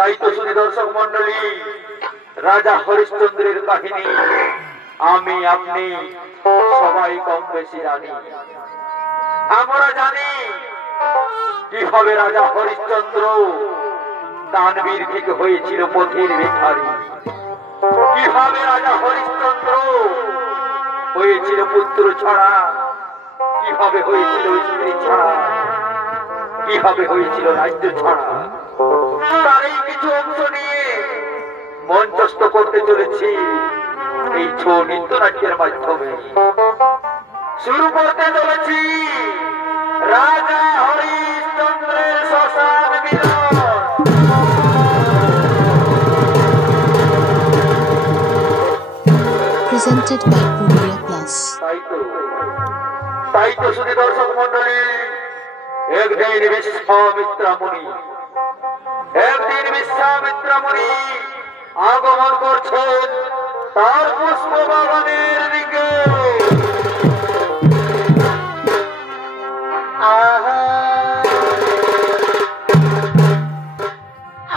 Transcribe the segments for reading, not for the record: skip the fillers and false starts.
তাই তো শুধু দর্শক মন্ডলী, রাজা হরিশ্চন্দ্রের কাহিনী আমি আপনি সবাই কম বেশি জানি। আমরা জানি কিভাবে রাজা হরিশ্চন্দ্র দানবীর থেকে হয়েছিল পথের ভিখারী, কিভাবে রাজা হরিশ্চন্দ্র হয়েছিল পুত্র ছাড়া, কিভাবে হয়েছিল স্ত্রী ছাড়া, কিভাবে হয়েছিল রাজ্য ছাড়া। তার এই কিছু অংশ নিয়ে মঞ্চস্থ করতে চলেছি এই ছৌ নৃত্যনাট্যের মাধ্যমে। শুরু করতে চলেছি রাজা হরিশ্চন্দ্রের শ্মশান মিলন। Presented by Purnia Plus. তাই তো শুধু দর্শক মন্ডলী, একদিন বিশ্বামিত্র মুনি আগমন করছেন তার পুষ্প বাগানের দিকে।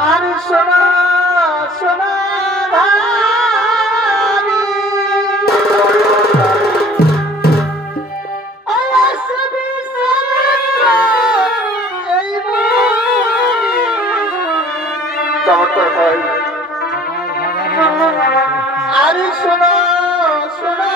আর শোনা শোনা আরে শোনো শোনো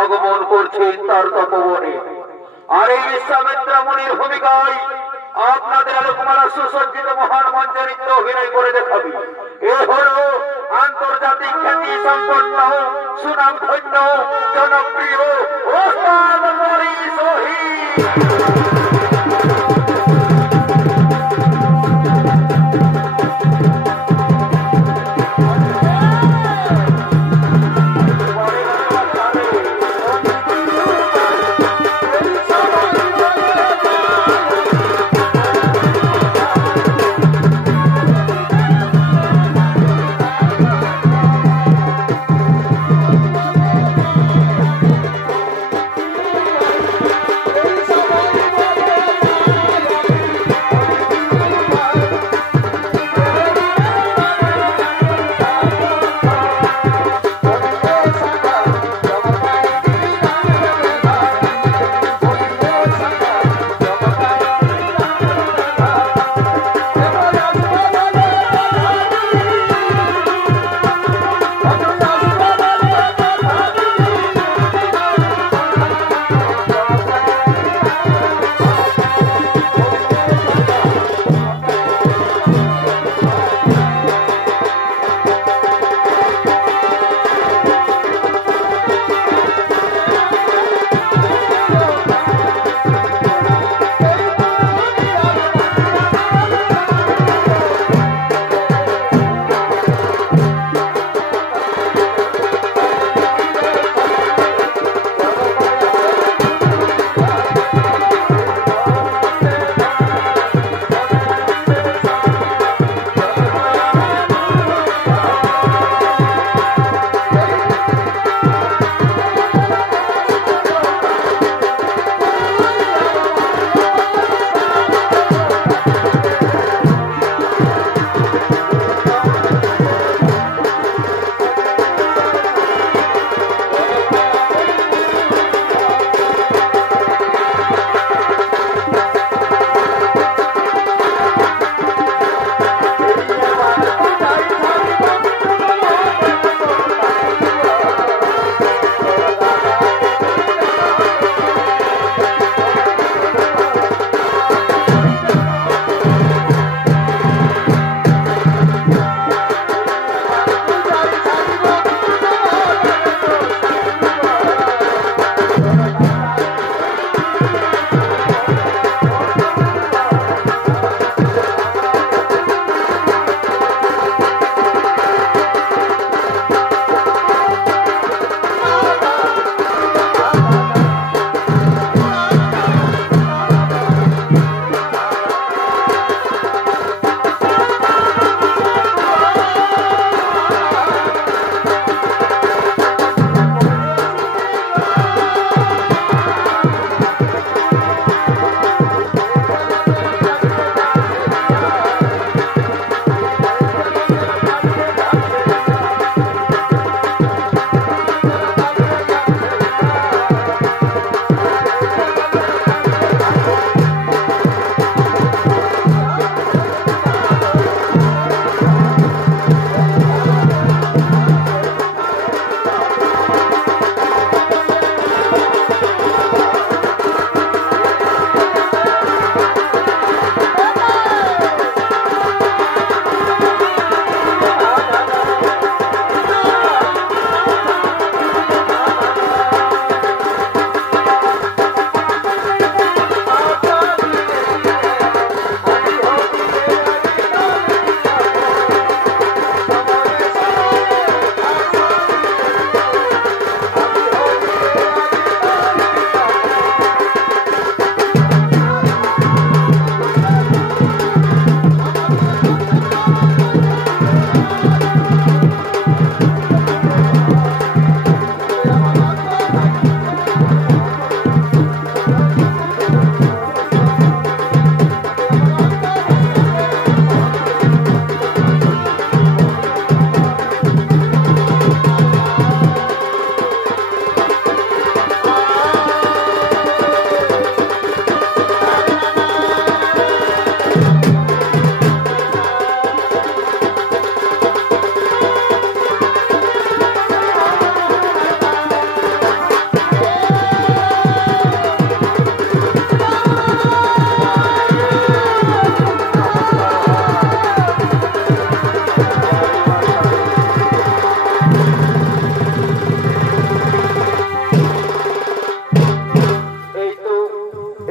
আগমন করছেন তার তপবনে। আর এই বিশ্বামিত্র মুনির ভূমিকায় আপনাদের আলোকমালা সুসজ্জিত মহান মঞ্চে নৃত্য অভিনয় করে দেখাবি। এ হলো আন্তর্জাতিক খ্যাতি সম্পন্ন সুনাম ধন্য জনপ্রিয় ওস্তাদ মরিস শহীদ।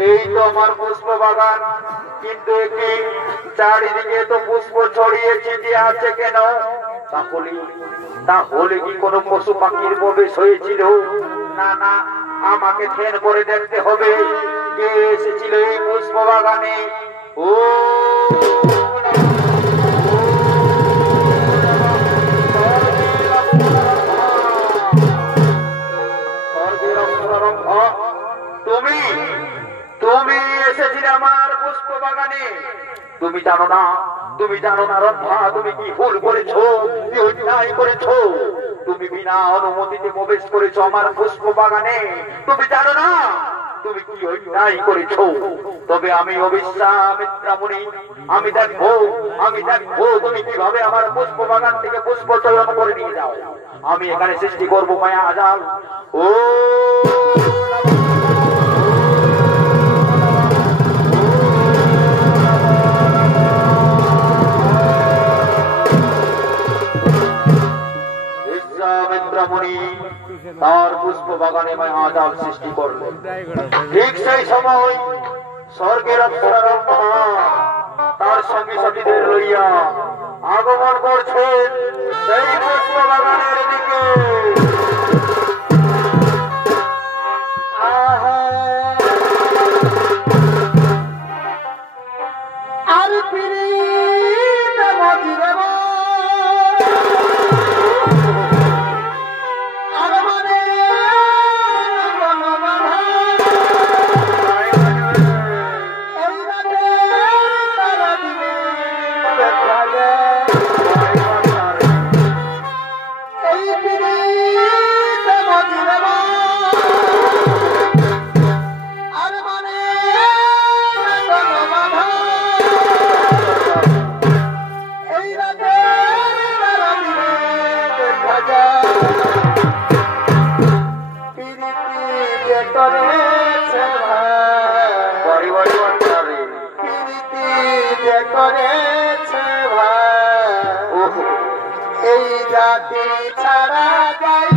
এই তো আমার পুষ্প বাগান, কিন্তু একে চারিদিকে তো পুষ্প ছড়িয়ে ছিটিয়ে আছে কেন? তাহলে কি কোনো পশু পাখির প্রবেশ হয়েছিল? না না, আমাকে ধ্যান করে দেখতে হবে কে এসেছিল এই পুষ্প বাগানে। ও তুমি তুমি এসেছিলে আমার পুষ্প বাগানে। তুমি জানো না রম্ভা, তুমি কি ভুল করেছো, কি অন্যায় করেছো? তুমি বিনা অনুমতিতে প্রবেশ করেছো আমার পুষ্প বাগানে। তুমি জানো না তুমি কি অন্যায় করেছো। তবে আমি অবিশ্বামিত্রামুনি, আমি দেখবো তুমি কিভাবে আমার পুষ্প বাগান থেকে পুষ্প চয়ন করে নিয়ে যাও। আমি এখানে সৃষ্টি করবো মায়া আজাল। ও তার পুষ্প বাগানে মায়াজাল সৃষ্টি করলেন। ঠিক সেই সময় স্বর্গের অপ্সরা তার সঙ্গী সাথীদের লইয়া আগমন করছেন সেই পুষ্প বাগানের দিকে। আর ফিরিতে মজিরে এই জাতি ছাড়া যাই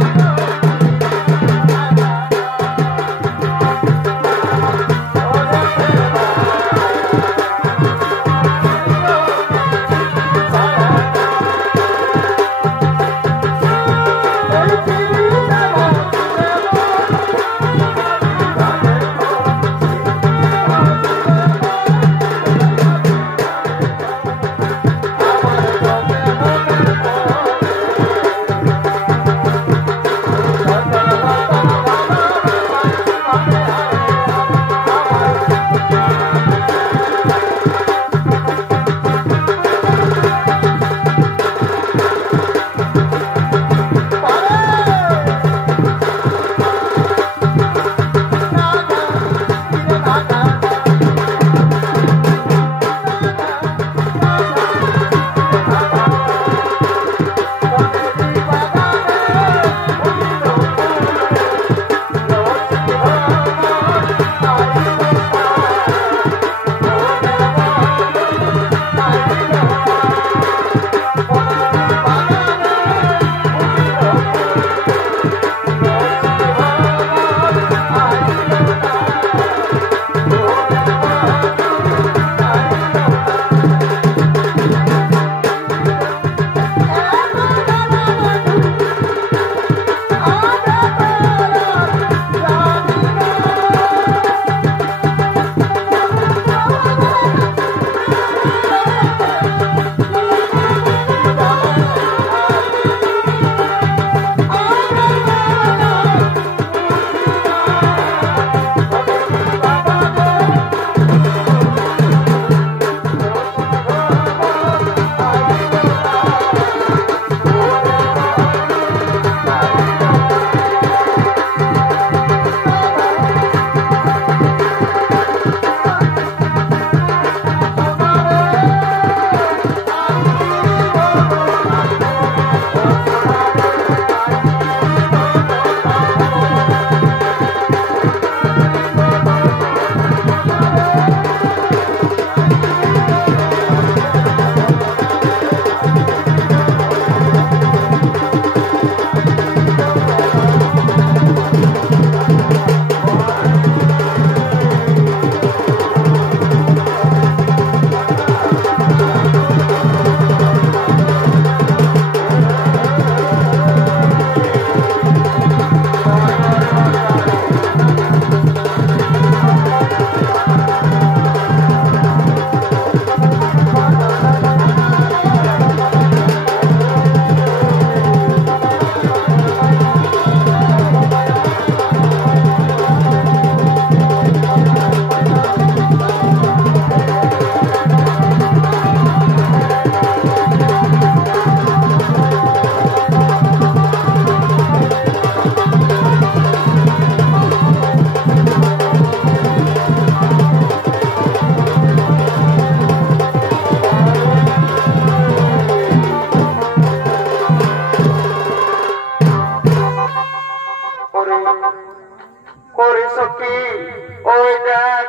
দেখ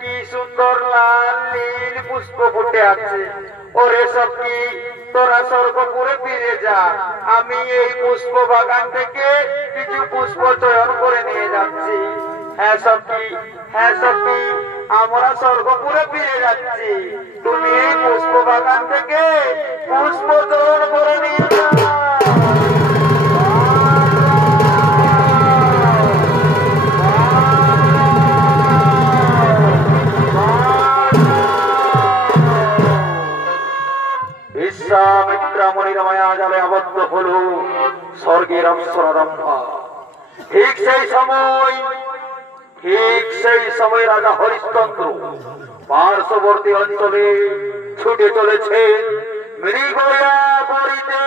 কি সুন্দর লাল নীল পুষ্প ফুটে আছে। ওরে সব কি তোরা স্বর্গপুরে ফিরে যা, আমি এই পুষ্প বাগান থেকে কিছু পুষ্প চয়ন করে নিয়ে যাচ্ছি। হ্যাঁ সখী, হ্যাঁ সখী, আমরা স্বর্গপুরে ফিরে যাচ্ছি, তুমি এই পুষ্প বাগান থেকে পুষ্প চয়ন করে নিয়ে যাও। বিশ্বামিত্রা মনির মায়া জালে আবদ্ধ হল স্বর্গের অপ্সরা রম্ভা। ঠিক সেই সময় রাজা হরিশ্চন্দ্র পার্শ্ববর্তী অঞ্চলে ছুটে চলেছে মৃগয়া করিতে।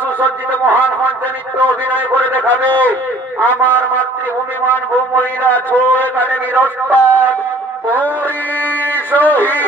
সুসজ্জিত মহান মঞ্চে নৃত্য অভিনয় করে দেখাবে আমার মাতৃভূমি মানভূম মহিলা ছৌ একাডেমির ওস্তাদ পরিশোহী।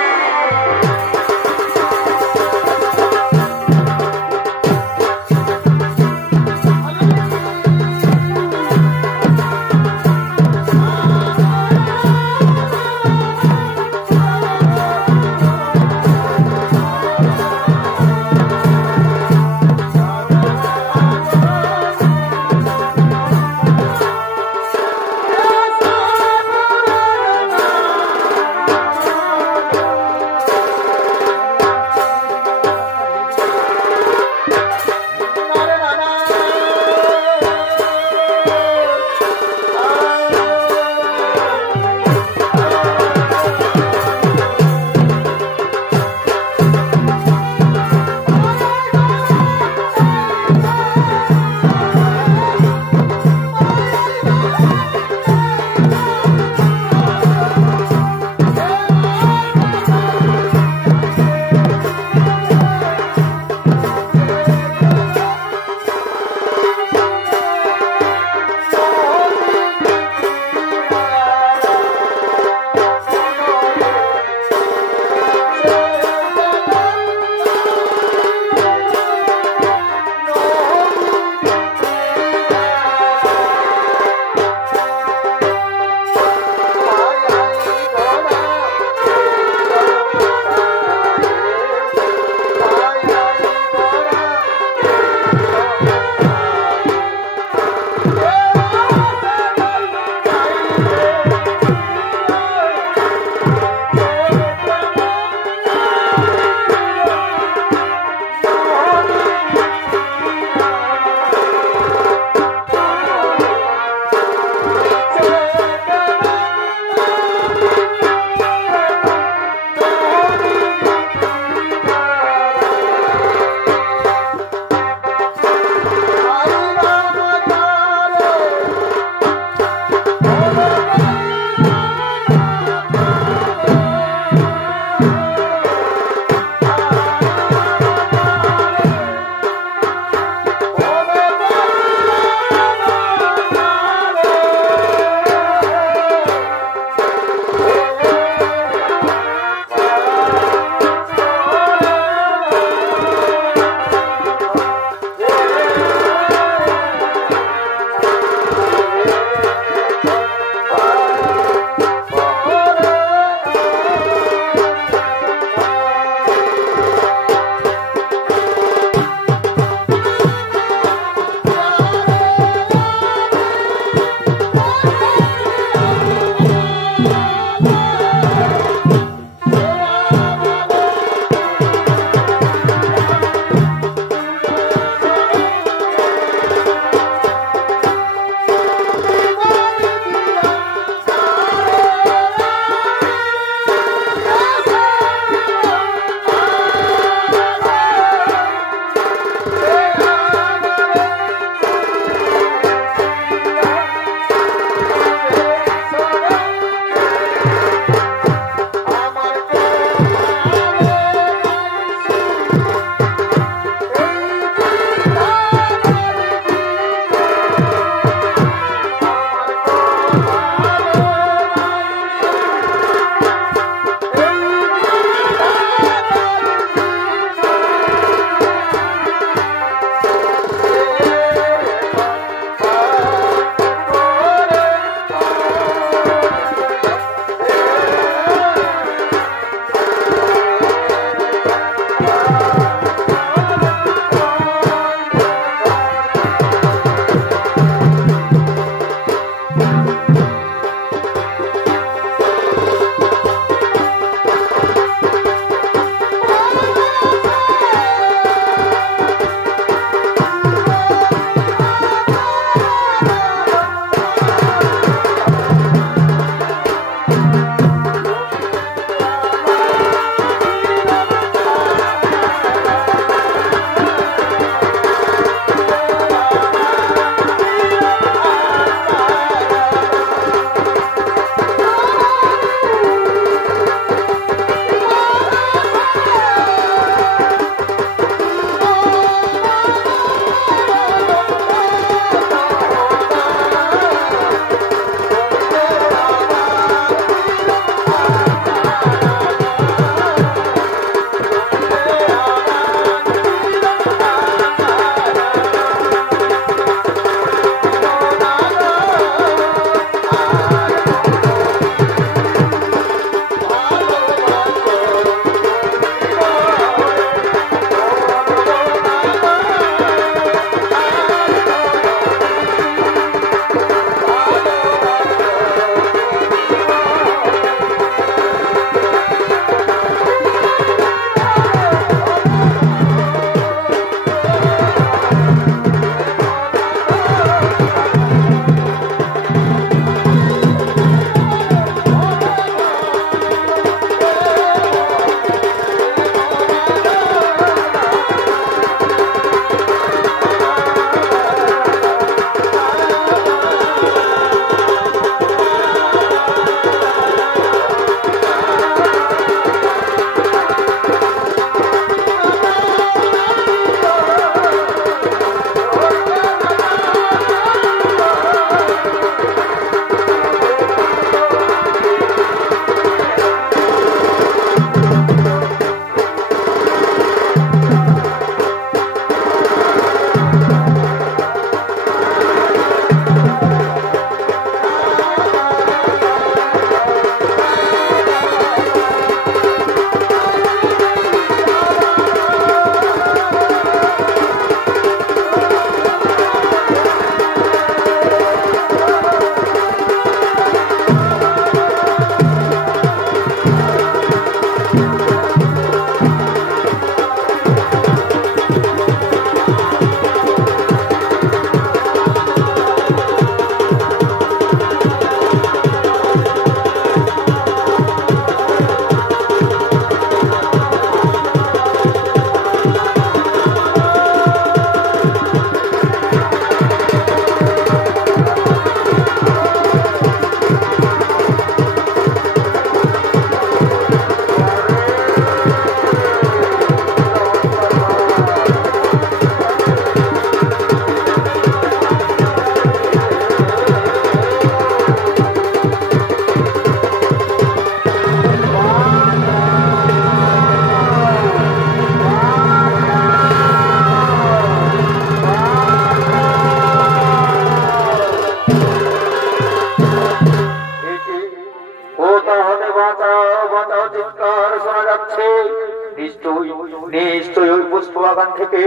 নিশ্চয়ই ওই পুষ্প বাগান থেকে।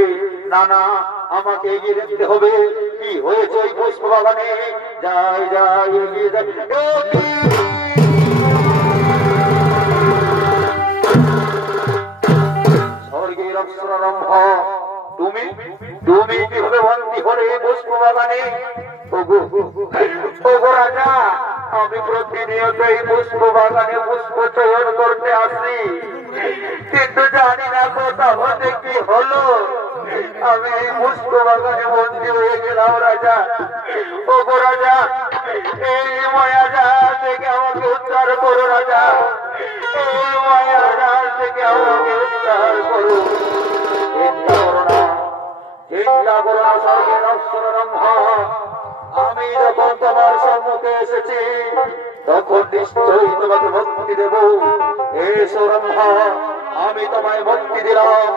না না, আমাকে এগিয়ে যেতে হবে। কি হয়েছে ওই পুষ্প বাগানে? যাই যাই, এগিয়ে যাই। স্বর্গের অপ্সরারম্ভ, তুমি তুমি কিভাবে বন্দী হলে পুষ্প বাগানে? ওগো রাজা, আমি প্রতিনিয়ত এই পুষ্প বাগানে পুষ্প চয়ন করতে আসি, কিন্তু জানি না কোথা হতে কি হলো আমি এই পুষ্প বাগানে বন্দী হয়ে গেলাম। রাজা, ওগো রাজা, এই মায়াজাল থেকে আমাকে উদ্ধার করো। রাজা, এই মায়াজাল থেকে আমাকে উদ্ধার করো। চিন্তা করো না, চিন্তা করো না স্বর্গের অপ্সরারম্ভ। আমি যখন তোমার সম্মুখে এসেছি তখন নিশ্চয়ই তোমাকে মুক্তি দেব। এসো রম্ভা, আমি তোমায় মুক্তি দিলাম,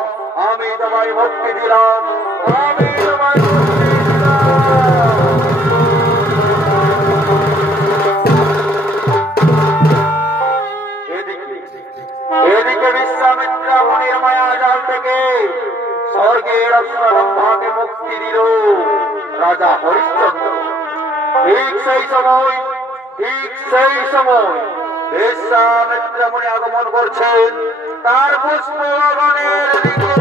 আমি তোমায় মুক্তি দিলাম, আমি তোমায় মুক্তি দিলাম। এদিকে বিশ্বামিত্র মুনির মায়াজাল থেকে স্বর্গের অপ্সরারম্ভাকে মুক্তি দিল রাজা হরিশ্চন্দ্র। ঠিক সেই সময় বিশ্বামিত্র মুনি আগমন করছেন তার পুষ্প বাগানের দিকে।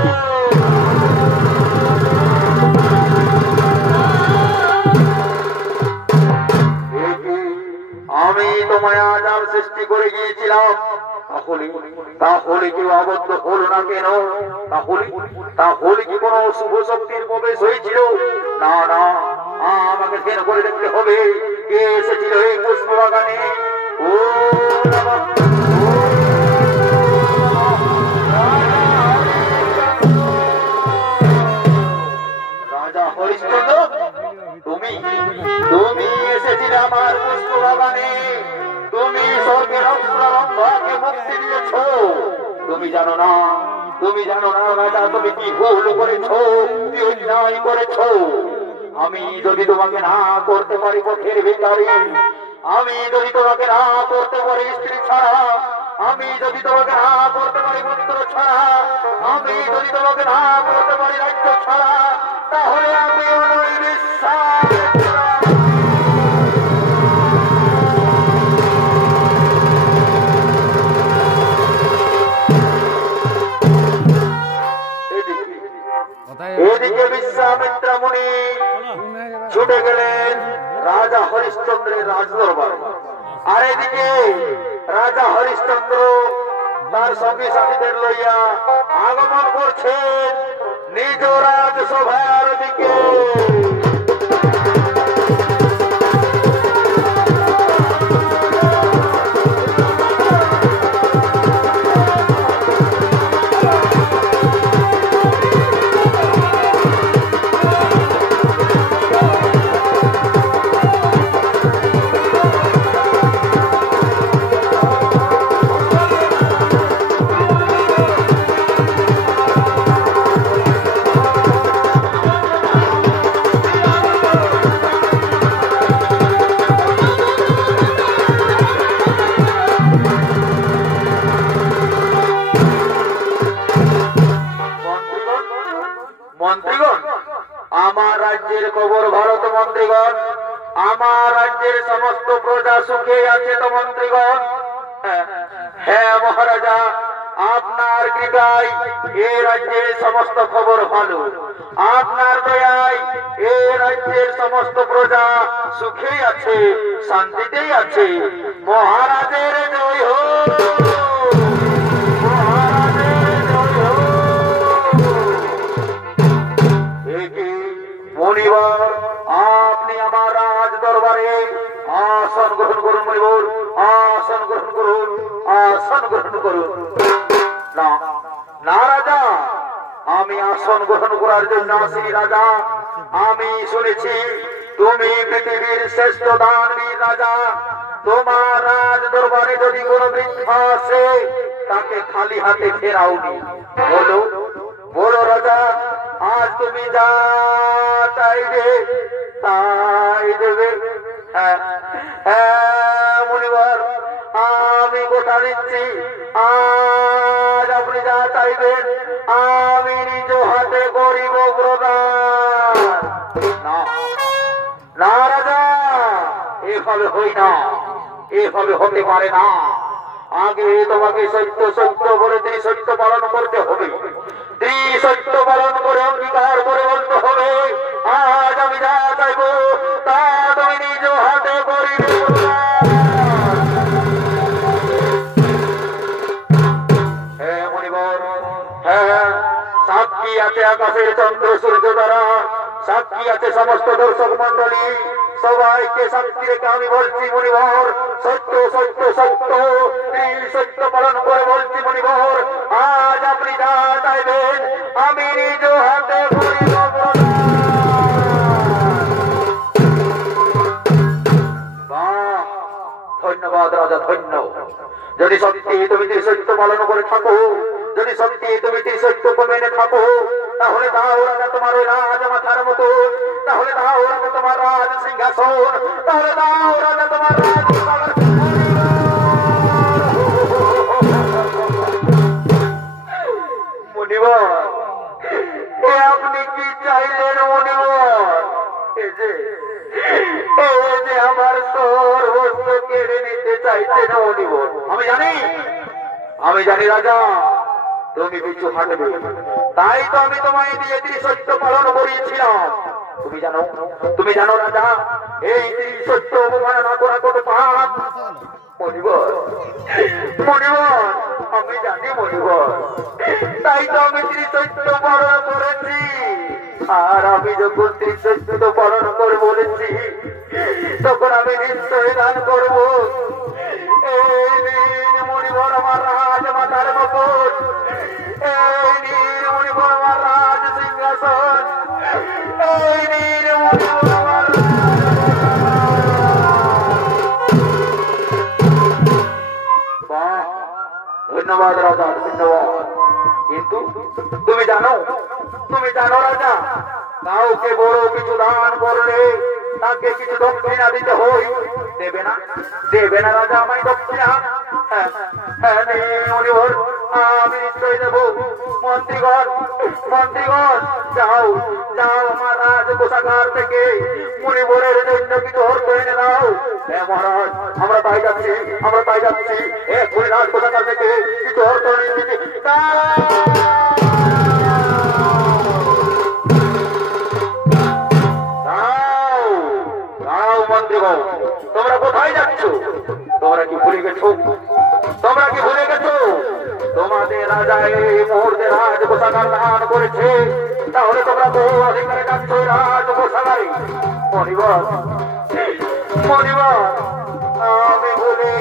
আমি তো মায়াজাল সৃষ্টি করে গিয়েছিলাম, তাহলে কেউ আবদ্ধ হলো না কেন? তাহলে কি কোন শুভ শক্তির প্রবেশ হয়েছিল? না না, আমাকে কেন করে দেখতে হবে কে এসেছিল এই পুষ্প বাগানে। ও রাজা হরিশ্চন্দ্র, তুমি এসেছিলে আমার পুষ্প বাগানে, তুমি স্বর্গের অপ্সরারম্ভাকে মুক্তি দিয়েছ। তুমি জানো না রাজা, তুমি কি ভুল করেছ, কি অন্যায় করেছ। আমি যদি তোমাকে না করতে পারি পথের ভিখারি, আমি যদি তোমাকে না করতে পারি স্ত্রী ছাড়া, আমি যদি তোমাকে না করতে পারি পুত্র ছাড়া, আমি যদি তোমাকে না করতে পারি রাজ্য ছাড়া, তাহলে আমি নই বিশ্বাস। এদিকে বিশ্বামিত্র মুনি ছুটে গেলেন রাজা হরিশ্চন্দ্রের রাজদরবারে, আর এদিকে রাজা হরিশ্চন্দ্র তার সঙ্গী সাথীদের লইয়া আগমন করছেন নিজ রাজসভার দিকে। মন্ত্রীগণ, আমার রাজ্যের খবর ভারত মন্ত্রীগণ, আমার রাজ্যের সমস্ত প্রজা সুখে আছে তো মন্ত্রীগণ? হ্যাঁ মহারাজা, আপনার কৃপায় এই রাজ্যের সমস্ত খবর ভালো, আপনার দয়ায় এই রাজ্যের সমস্ত প্রজা সুখেই আছে, শান্তিতেই আছে। মহারাজের জয় হোক, মহারাজের জয় হোক। মনিবর, আপনি আমার রাজ দরবারে আসন গ্রহণ করুন। মনিবর, আসন গ্রহণ করুন, আসন গ্রহণ করুন। না না রাজা, আমি আসন গ্রহণ করার জন্য আসিনি রাজা। আমি শুনেছি তুমি পৃথিবীর শ্রেষ্ঠ দানবীর রাজা। তোমার রাজ দরবারে যদি কোনো ভিক্ষা আসে তাকে খালি হাতে ফেরাওনি। বলো বলো রাজা, আজ তুমি যা চাইবে তাই দেবে। মনিবর, আমি কথা দিচ্ছি, আজ আপনি যা চাইবেন না না রাজা, এভাবে হই না, এভাবে হতে পারে না। আগে তোমাকে সত্য সত্য বলে সত্য পালন করতে হবে, সত্য পালন করে অঙ্গীকার করে বলতে হবে আজ আমি যা চাইব তা তুমি নিজ হাতে করিবে। হ্যাঁ মণিবর, হ্যাঁ সাক্ষী আছে আকাশের চন্দ্র সূর্য দ্বারা, সাক্ষী আছে সমস্ত দর্শক মন্ডলী, সবাইকে সাক্ষী রেখে আমি বলছি মণিবর, সত্য সত্য সত্য সত্য পালন করে বলছি মণিবর, আজ আপনি যা চাইবেন আমি নিজ হাতে করিব। ধন্যবাদ রাজা, ধন্য। যদি সত্যি তুমি সত্য পালন করে থাকো, যদি সত্যি তুমি সত্য মেনে থাকো, তাহলে দাও রাজা তোমার ওই রাজ মাথার মতো, তাহলে দাও রাজা তোমার রাজ সিংহাসন, তাহলে দাও রাজা তোমার রাজ। মণিবর, আপনি কি চাইলেন মণিবর? এই যে আমার সর্বস্ব কেড়ে নিতে চাইছেন মণিবর। আমি জানি রাজা তুমি পিছু হাঁটবে, তাই তো আমি তোমায় দিয়ে সত্য পালন করিয়েছিলাম। তুমি জানো রাজা, এই সত্য অবমাননা করা কত পাপ। মণিবর, আমি জানি মণিবর, তাই তো আমি সত্য পালন করেছি। আর আমি যখন সত্য পালন করে বলেছি, তখন আমি নিশ্চয় দান করব। এই দিন মণিবর আমার রাজ মাতার মতন, এই দিন মণিবর আমার রাজ সিংহাসন, এই দিন মণিবর আমার। ধন্যবাদ রাজা, ধন্যবাদ। কিন্তু তুমি জানো রাজা, কাউকে বড় কিছু দান করলে তাকে কিছু দক্ষিণা দিতে হয়। দেবে না রাজা আমায় দক্ষিণা? আমি নিশ্চয় দেব। মন্ত্রীগণ, যাও আমার রাজ কোষাগার থেকে মণিবরের জন্য কিছু অর্থ এনে দাও। হ্যাঁ মহারাজ, আমরা তাই যাচ্ছি। এক্ষুনি রাজ কোষাগার থেকে কিছু অর্থ এনে দিতে। মন্ত্রীগণ, তোমরা কোথায় যাচ্ছ? তোমরা কি ভুলে গেছো? তোমাদের রাজা এই মুহূর্তে রাজ কোষাগার দান করেছে, তাহলে তোমরা বহু অধিকারে যাচ্ছ রাজ কোষাগারে। মণিবর, আমি ভুলে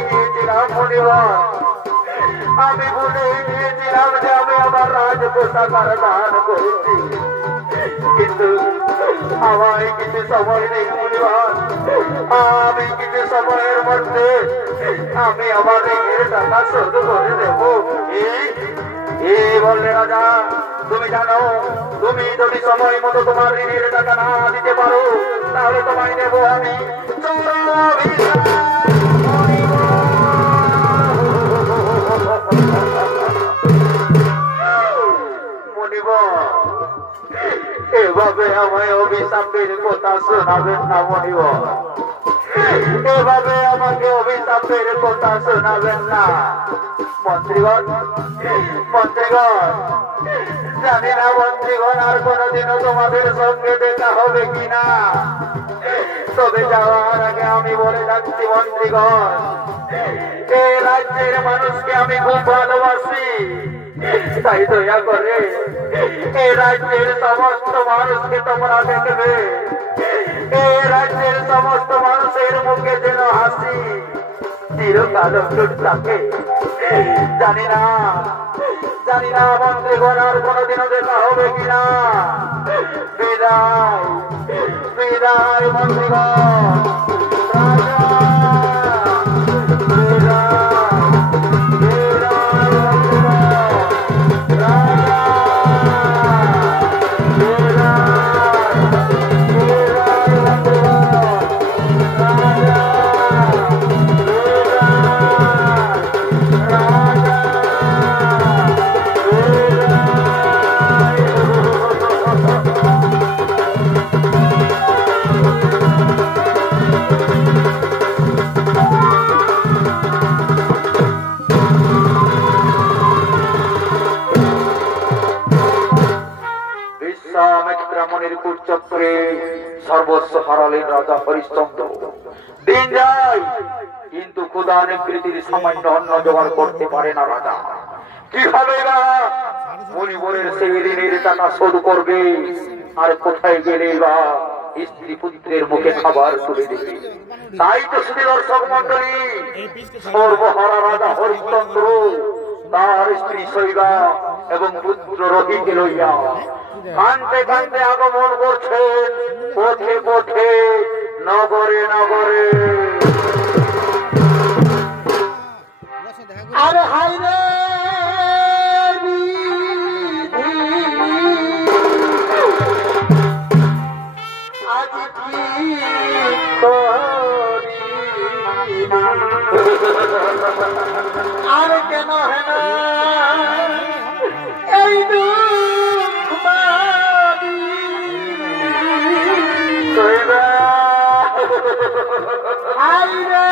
গিয়েছিলাম যে আমি আমার রাজ কোষাগার দান করেছি। কিন্তু আমায় কিছু সময় নেই মণিবর, আমি কিছু সময়ের মধ্যে আমি আমার ঋণের টাকা শোধ করে দেব। বললে রাজা, তুমি জানো, তুমি যদি সময় মতো তোমার ঋণের টাকা না দিতে পারো, তাহলে তোমায় নেব আমি। মণিবর, এভাবে আমায় অভিশাপের কথা শোনাবেন না মণিবর, এভাবে আমাকে অভিশাপের কথা শোনাবেন না। মন্ত্রীগণ, জানি না মন্ত্রীগণ আর কোনদিনও তোমাদের সঙ্গে দেখা হবে কিনা, তবে যাওয়ার আগে আমি বলে যাচ্ছি মন্ত্রীগণ, এই রাজ্যের মানুষকে আমি খুব ভালোবাসি। তাই দয়া করে এই রাজ্যের সমস্ত মানুষকে তোমরা দেখবে, এই রাজ্যের সমস্ত মানুষের মুখে যেন হাসি চিরকাল থাকে। জানি না মন্ত্রীগণ আর কোনদিনও দেখা হবে কিনা। বিদায় মন্ত্রীগণ। সর্বস্ব হারালেন রাজা হরিশ্চন্দ্র। দিন যায় কিন্তু ক্ষুধা নিবৃত্তির সামান্য অন্ন জোগাড় করতে পারে না রাজা। কিভাবে না মণিপুরের সেই ঋণের টাকা শোধ করবে, আর কোথায় গেলে বা স্ত্রী পুত্রের মুখে খাবার তুলে দেবে? তাই তো শুধু দর্শক মন্ডলী, সর্বহারা রাজা হরিশ্চন্দ্র তার স্ত্রী শৈবা এবং পুত্র রোহিকে লইয়া কান্দে কান্দে আগমন করছেন পথে পথে, নগরে নগরে। আরে হাই রে আজ কি আর কেন হেন এই দুঃখ হাই রে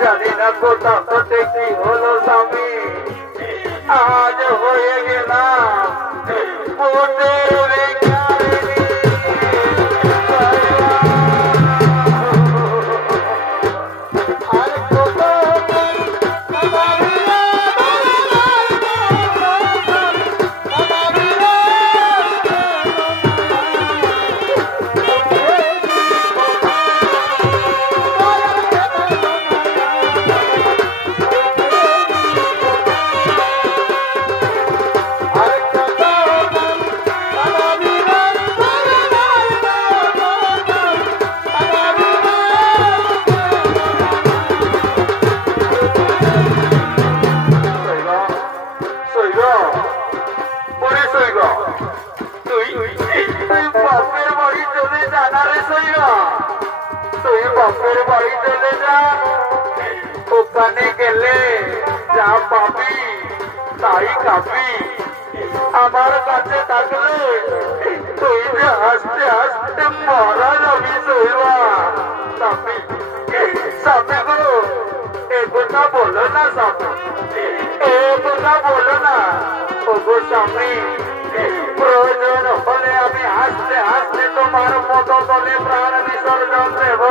জানি না কোথা হতে কি হলো স্বামী, আজ হয়ে গেলাম ওখানে গেলে যা পাবি তাই খাবি, আমার কাছে থাকলে তুই যে হাসতে হাসতে মারা যাবি শৈবা। স্বামী স্বামী গো, এ কথা বলো না স্বামী, এ কথা বলো না। ওগো স্বামী, প্রয়োজন হলে আমি হাসতে হাসতে তোমার মতো তলে প্রাণ বিসর্জন দেব।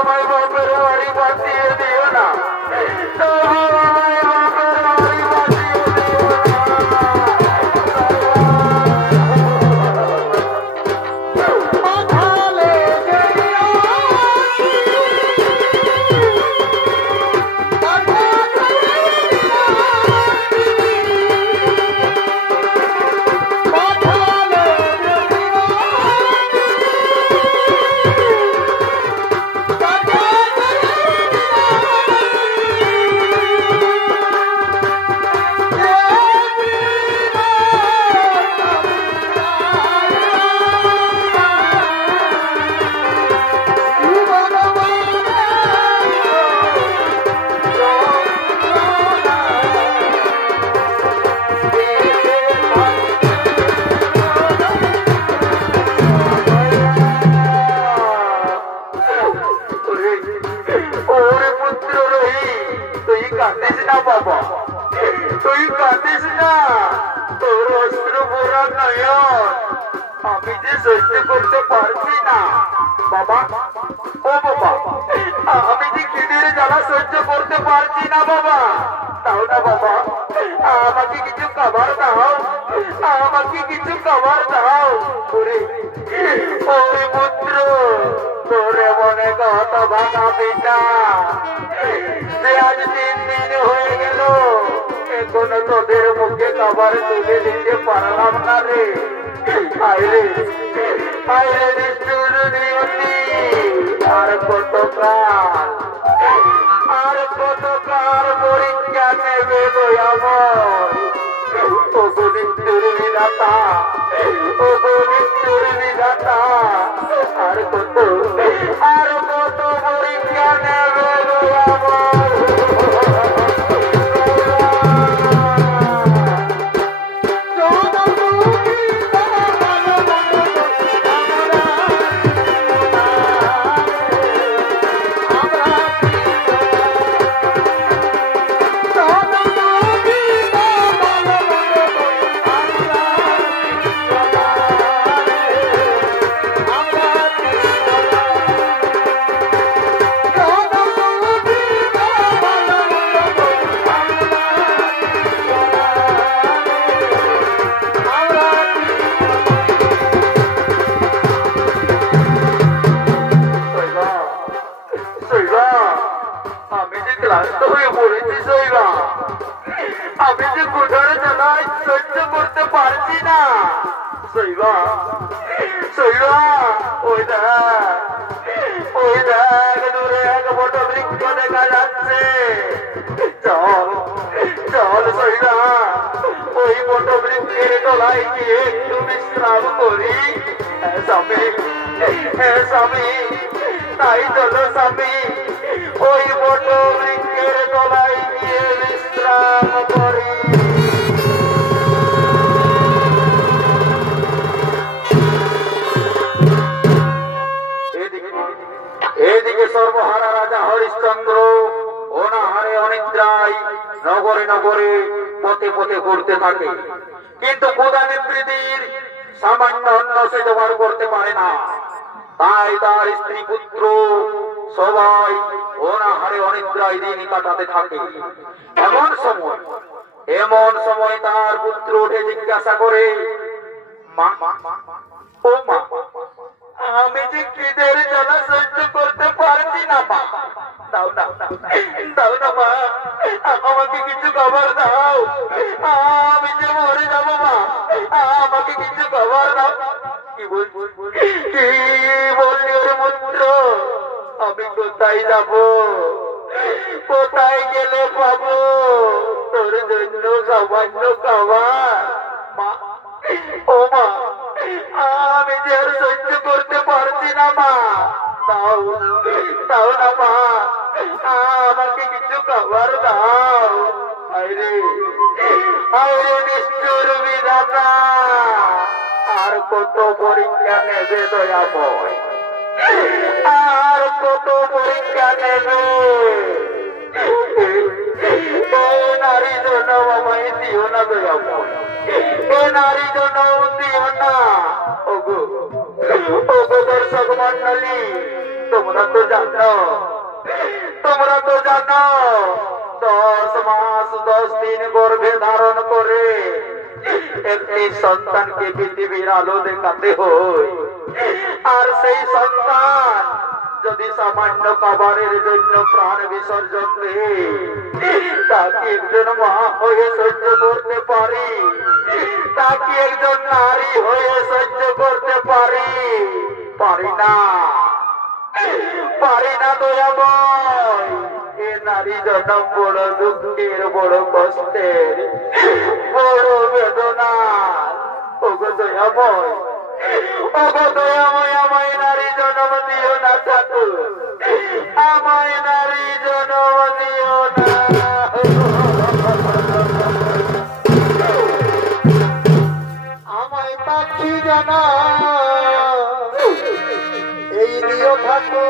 আমায় বাপের বাড়ি বাঁচিয়ে দিও না, আমায় বাপের বাড়ি বাঁচিয়ে দিও আমি যে সহ্য করতে পারছি না বাবা। ও বাবা, আমি যে খিদের জ্বালা সহ্য করতে পারছি না বাবা। তাও না বাবা, আমাকে কিছু খাবার দাও, আমাকে কিছু খাবার দাও। ওরে ওই পুত্র তোরে মনে কত ভাঙা পিতা যে আজ 3 দিন হয়ে গেল এখনো তোদের মুখে খাবার তুলে দিতে পারলাম না রে। আইরে আইরে নিষ্ঠুর নিয়তি, আর কত কাল পরীক্ষা নেবে দয়াময়। ওগো নিষ্ঠুর বিধাতা, ওগো নিষ্ঠুর বিধাতা, আর কত পরীক্ষা নেবে দয়াময়। আমি যে কোঠারে জ্বালাই সহ্য করতে পারছি না। শৈবা শৈবা, ওই দেখ দূরে এক বট বৃক্ষ দেখা যাচ্ছে। চল চল শৈবা, ওই বট বৃক্ষের তলায় গিয়ে একটু বিশ্রাম করি। স্বামী স্বামী, তাই চলো স্বামী, ওই বট বৃক্ষের তলায় গিয়ে বিশ্রাম করি। এদিকে সর্বহারা রাজা হরিশ্চন্দ্র অনাহারে অনিদ্রায় নগরে নগরে পথে পথে ঘুরতে থাকে, কিন্তু ক্ষুধা নিবৃত্তির সামান্য অন্ন সে জোগাড় করতে পারে না। তাই তার স্ত্রী পুত্র সবাই অনাহারে অনিদ্রায় দিন কাটাতে থাকে। এমন সময় তার পুত্র উঠে জিজ্ঞাসা করে, মা ও মা, আমি যে খিদের জ্বালা সহ্য করতে পারছি না মা, দাও না দাও না মা, আমাকে কিছু খাবার দাও, আমি যে মরে যাবো মা, আমাকে কিছু খাবার দাও। কি বললি ওরে পুত্র, আমি কোথায় যাব, কোথায় গেলে পাবো তোর জন্য সামান্য খাবার? মা ও মা, আমি যে আর সহ্য করতে পারছি না মা, দাও দাও না মা, আমাকে কিছু খাবার দাও। আরে আরে নিষ্ঠুর বিধাতা, আর কত পরীক্ষা নেবে দয়াময়, আর কত পরীক্ষা নেবে? নারী জন্ম আমায় দিও না দয়াময়, নারী জন্ম দিও না। ওগো ওগো দর্শক মন্ডলী, তোমরা তো জানো 10 মাস 10 দিন গর্ভে ধারণ করে একটি সন্তানকে পৃথিবীর আলো দেখাতে হয়। আর সেই সন্তান যদি সামান্য খাবারের জন্য প্রাণ বিসর্জন দেয়, তাকে একজন মা হয়ে সহ্য করতে পারি, তাকে একজন নারী হয়ে সহ্য করতে পারি না, পারি না দয়াময়। এ নারী জন্ম বড় দুঃখের, বড় কষ্টের, বড় বেদনা। ওগো দয়াময়, ওগো দয়াময়, আমায় নারী জন্ম দিও না ঠাকুর, আমায় নারী জন্ম দিও না। আমায় পাখি জানা এই দিও ঠাকুর,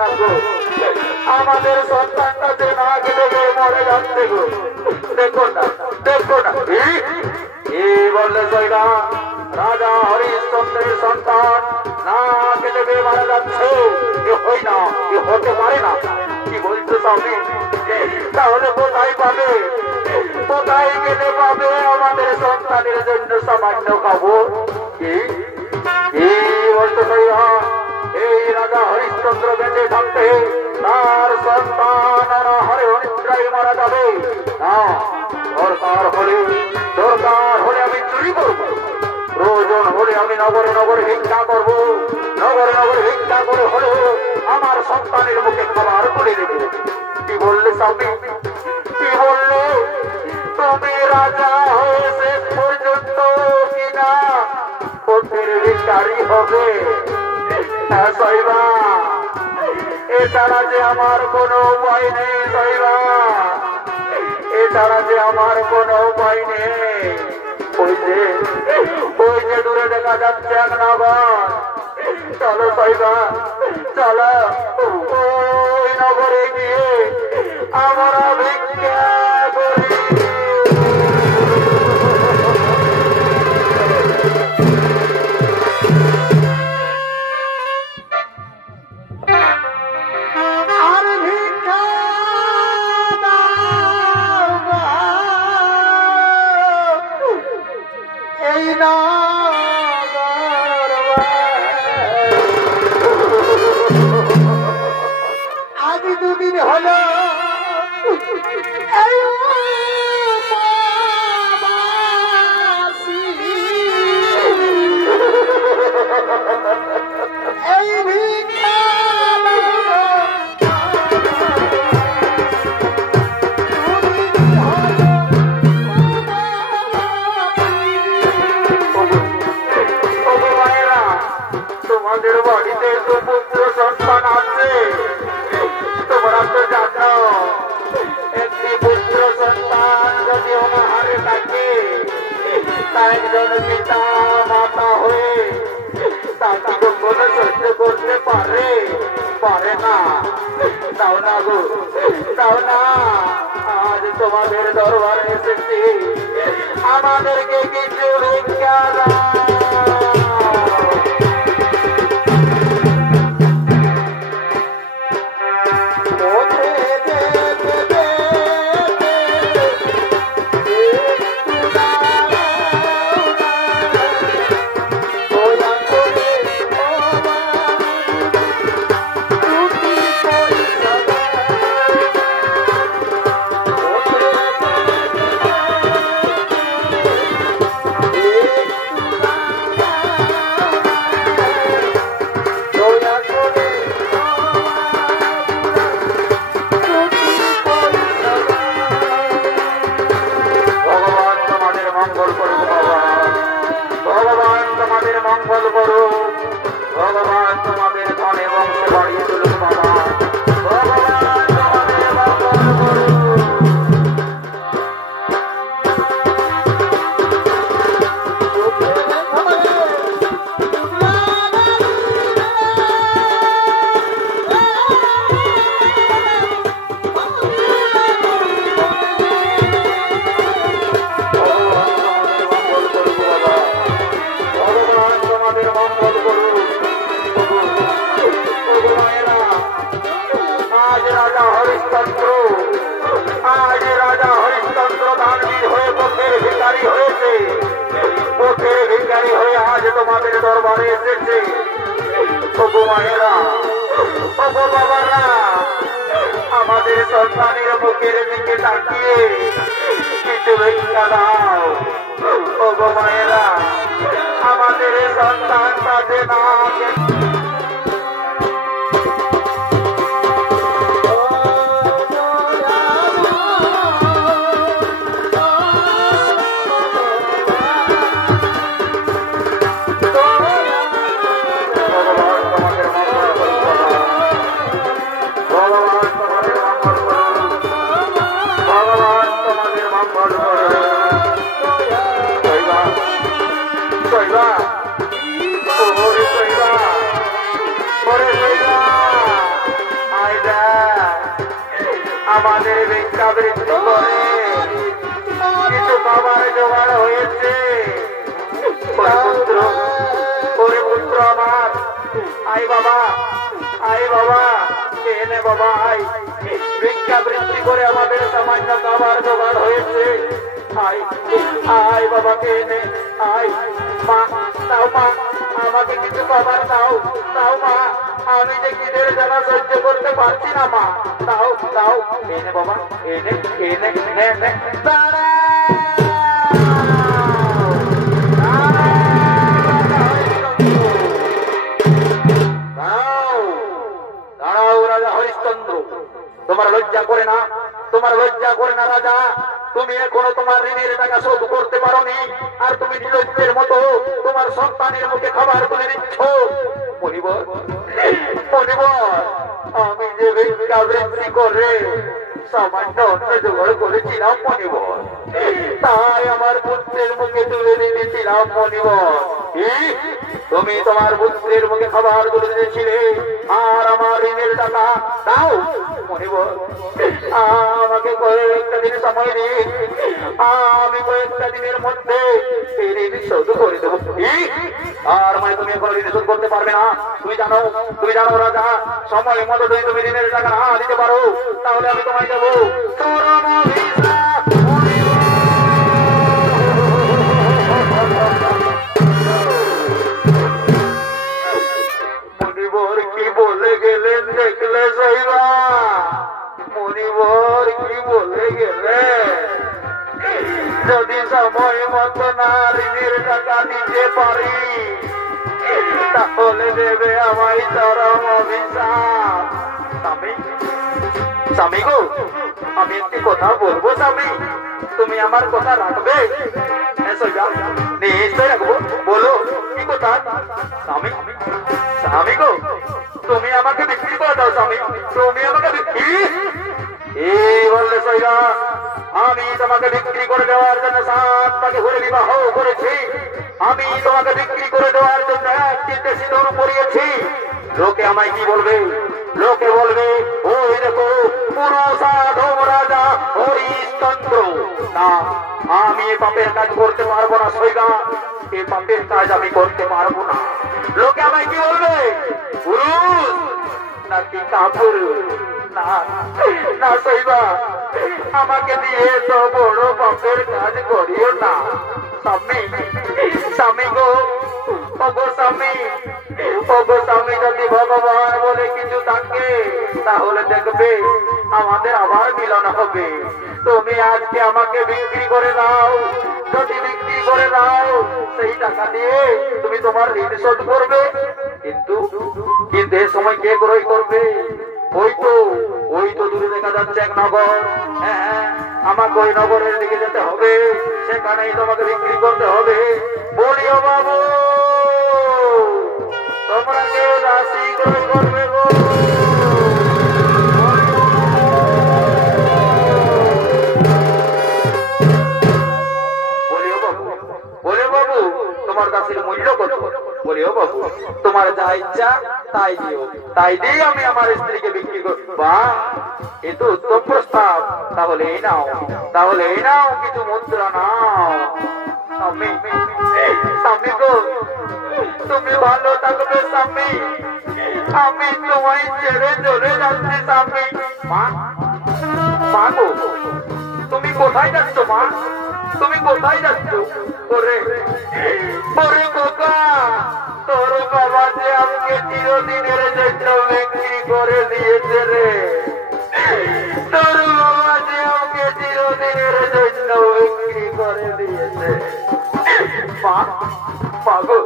না গো, আমাদের সন্তানটা যে না খেতে পেয়ে মরে যাচ্ছে গো। দেখো না, দেখো না। কি বললে সৈরা? রাজা হরিশ্চন্দ্রের সন্তান না খেতে পেয়ে মারা যাচ্ছে? এ হয় না, এ হতে পারে না। কি বলছো স্বামী? তাহলে কোথায় পাবে? কোথায় গেলে পাবে আমাদের সন্তানের জন্য সামান্য খাবো? কি বলছো সৈরা? এই রাজা হরিশ্চন্দ্র বেঁচে থাকতে তার সন্তান অনাহারে অনিদ্রায় মারা যাবে না। দরকার হলে আমি চুরি করবো, প্রয়োজন হলে আমি নগরে নগরে ভিক্ষা করবো, নগরে নগরে ভিক্ষা করে হলেও আমার সন্তানের মুখে খাবার তুলে দেবো। কি বললে স্বামী? কি বললে? তুমি রাজা হয়ে শেষ পর্যন্ত কিনা পথের ভিখারি হবে? সৈবা, এছাড়া যে আমার কোনো উপায় নেই সৈবা, এছাড়া যে আমার কোনো উপায় নেই। ওই যে দূরে দেখা যাচ্ছে এক নগর, চলো সৈবা, চলো ওই নগরে গিয়ে আমরা ভিক্ষা করি। আজ দুদিন হলো এই ভিক্ষা তোমাদের বাড়িতে তো পুত্র সন্তান আছে, তোমরা তো জানো একটি পুত্র সন্তান যদি অনাহারে থাকে তা একজন পিতা মাতা হয়ে তাকে কখনো সহ্য করতে পারে না। তাও না গো, তাও না, আজ তোমাদের দরবারে এসেছি, আমাদেরকে কিছু ভিক্ষা দাও। তোমাদের দরবারে এসেছে। ওগো মায়েরা, ওগো বাবারা, আমাদের সন্তানের মুখের দিকে তাকিয়ে কিছু ভিক্ষা দাও। ওগো মায়েরা, আমাদের সন্তান তাতে না জোগাড় হয়েছে। ওরে পুত্র আমার, আই বাবা, আই বাবা, এনে বাবা আই, ভিক্ষা বৃত্তি করে আমাদের সামান্য খাবার জোগাড় হয়েছে। আই আই বাবাকে এনে আই, মা তাও মা, আমাকে কিছু খাবার দাও, তাও মা, আমি যে খিদের জ্বালা সহ্য করতে পারছি না মা, তাও তাও, এনে বাবা, এনে এনে এনে দাঁড়া। তোমার লজ্জা করে না? তোমার লজ্জা করে না রাজা? তুমি এখনো তোমার ঋণের টাকা শোধ করতে পারোনি, আর তুমি নির্লজ্জের মতো তোমার সন্তানের মুখে খাবার তুলে দিচ্ছ। মনিবর, মনিবর, আমি যে ভিক্ষা বৃত্তি করে সামান্য অন্ন জোগাড় করেছিলাম মনিবর, তাই আমার পুত্রের মুখে তুলে দিয়েছিলাম মনিবর। তুমি তোমার পুত্রের মুখে খাবার তুলে দিয়েছিলে, আর আমার ঋণের টাকা দাও মনিবর। আমাকে কয়েকটা দিন সময় দিন, আমি কয়েকটা দিনের মধ্যে ঋণ শোধ করে দেবো। আর মানে তুমি এখন ঋণ শোধ করতে পারবে না? তুমি জানো রাজা, সময় মতো যদি তুমি ঋণের টাকা না দিতে পারো, তাহলে আমি তোমায় দেবো মনিবর। কি বলে গেলেন দেখলে সইবা? মনিবর কি বলে গেলে, যদি সময় মতো না ঋণের টাকা দিতে পারি, তাহলে দেবে আমায় চরম অভিশাপ। স্বামী, স্বামী গো, আমি একটি কথা বলবো স্বামী, তুমি আমার কথা রাখবে? নিশ্চয় রাখবো, বলো কি কথা? স্বামী, স্বামী গো, তুমি আমাকে বিক্রি করে দাও স্বামী, তুমি আমাকে বিক্রি। এই বললে সইরা, আমি তোমাকে বিক্রি করে দেওয়ার জন্য 7টাকে ঘুরে বিবাহ করেছি, আমি তোমাকে বিক্রি করে দেওয়ার জন্য 1 সিঁদুর পরিয়েছি। লোকে আমায় কি বলবে? লোকে বলবে ওই দেখো পুরো সাধম রাজা হরিশ্চন্দ্র। না, আমি এ পাপের কাজ করতে পারবো না সইগা, এ পাপের কাজ আমি করতে পারবো না। লোকে আমায় কি বলবে? পুরুষ নাকি কাপুরুষ? না না সইবা, আমাকে দিয়ে তো বড় পাপের কাজ করিও না স্বামী। স্বামী গো, ওগো স্বামী, ওগো স্বামী, যদি ভগবান বলে কিছু থাকে তাহলে দেখবে আমাদের আবার মিলন হবে। তুমি আজকে আমাকে বিক্রি করে দাও, যদি বিক্রি করে দাও সেই টাকা দিয়ে তুমি তোমার ঋণ শোধ করবে। কিন্তু কিন্তু এ সময় কে ক্রয় করবে? ওই তো দূরে দেখা যাচ্ছে এক নগর। হ্যাঁ, আমাকে ওই নগরের দিকে যেতে হবে, সেখানেই তোমাকে বিক্রি করতে হবে। বলিও বাবু, তোমরা কেউ দাসী ক্রয় করবে গো? বলিও বাবু, তোমার দাসীর মূল্য কত? বলিও বাবু, তোমার যা ইচ্ছা তাই দিও, তাই দিয়ে আমি আমার স্ত্রীকে বিক্রি করব। বাহ, এ তো উত্তম প্রস্তাব। তাহলে এই নাও, তাহলে এই নাও, কিছু মুদ্রা নাও। স্বামী, স্বামী গো, তুমি ভালো থাকবে স্বামী, আমি তোমায় ছেড়ে চলে যাচ্ছি স্বামী। মা, মা গো, তুমি কোথায় যাচ্ছ মা? তুমি কোথায় যাচ্ছ? ওরে ওরে কোকা, তোর বাবা যে আমাকে চিরদিনের জন্য বিক্রি করে দিয়েছে রে। তোর বাবা যে আমাকে চিরদিনের জন্য বিক্রি করে দিয়েছে। মা, মা গো,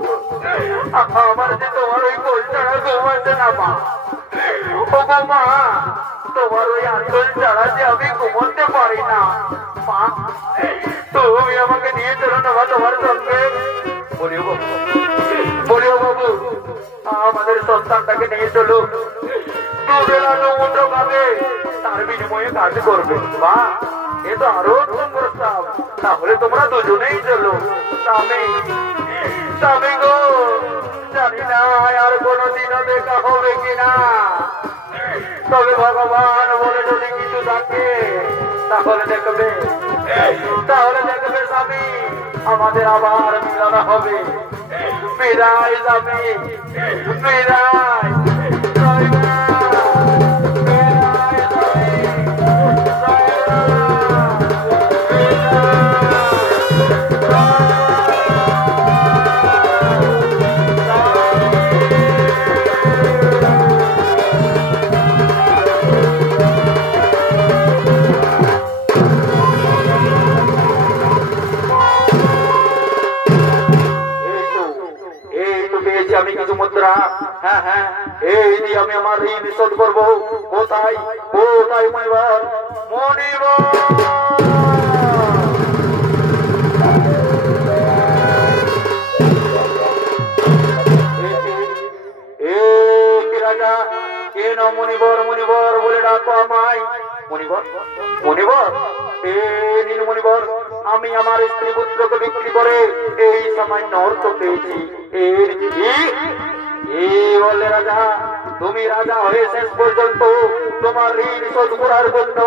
আমার যে তোমার ওই গোলছাড়া ঘুমাচ্ছে না মা। ও গো মা, তোমার ওই আঁচল ছাড়া যে আমি ঘুমোতে পারি না মা। তুমি আমাকে নিয়ে চলো না তোমার সঙ্গে। বলিও বাবু, বলিও বাবু, আমাদের সন্তানটাকে নিয়ে চলো। দুবেলা দুমুঠো খাবে, তার বিনিময়ে কাজ করবে। মা, এ তো আরো উত্তম প্রস্তাব। তাহলে তোমরা দুজনেই চলো। স্বামী, স্বামী গো, জানি না আর কোনদিনও দেখা হবে কিনা, তবে ভগবান বলে যদি কিছু থাকে তাহলে দেখবে তাহলে দেখবে স্বামী আমাদের আবার মিলন হবে। বিদায় স্বামী, বিদায়। জয় মা, বিদায় স্বামী, জয় মা, আমি কিছু মুদ্রা, হ্যাঁ হ্যাঁ, এই দিয়ে আমি আমার ঋণ শোধ করবো। কোথায় কোথায় মনিবর, মনিবর রাজা কেন মনিবর মনিবর বলে ডাকো আমায়? মনিবর মনিবর এ নীলমণিবর, আমি আমার স্ত্রী পুত্রকে বিক্রি করে এই সামান্য অর্থ পেয়েছি। বললে রাজা, তুমি রাজা হয়ে শেষ পর্যন্ত তোমার ঋণ শোধ করার জন্য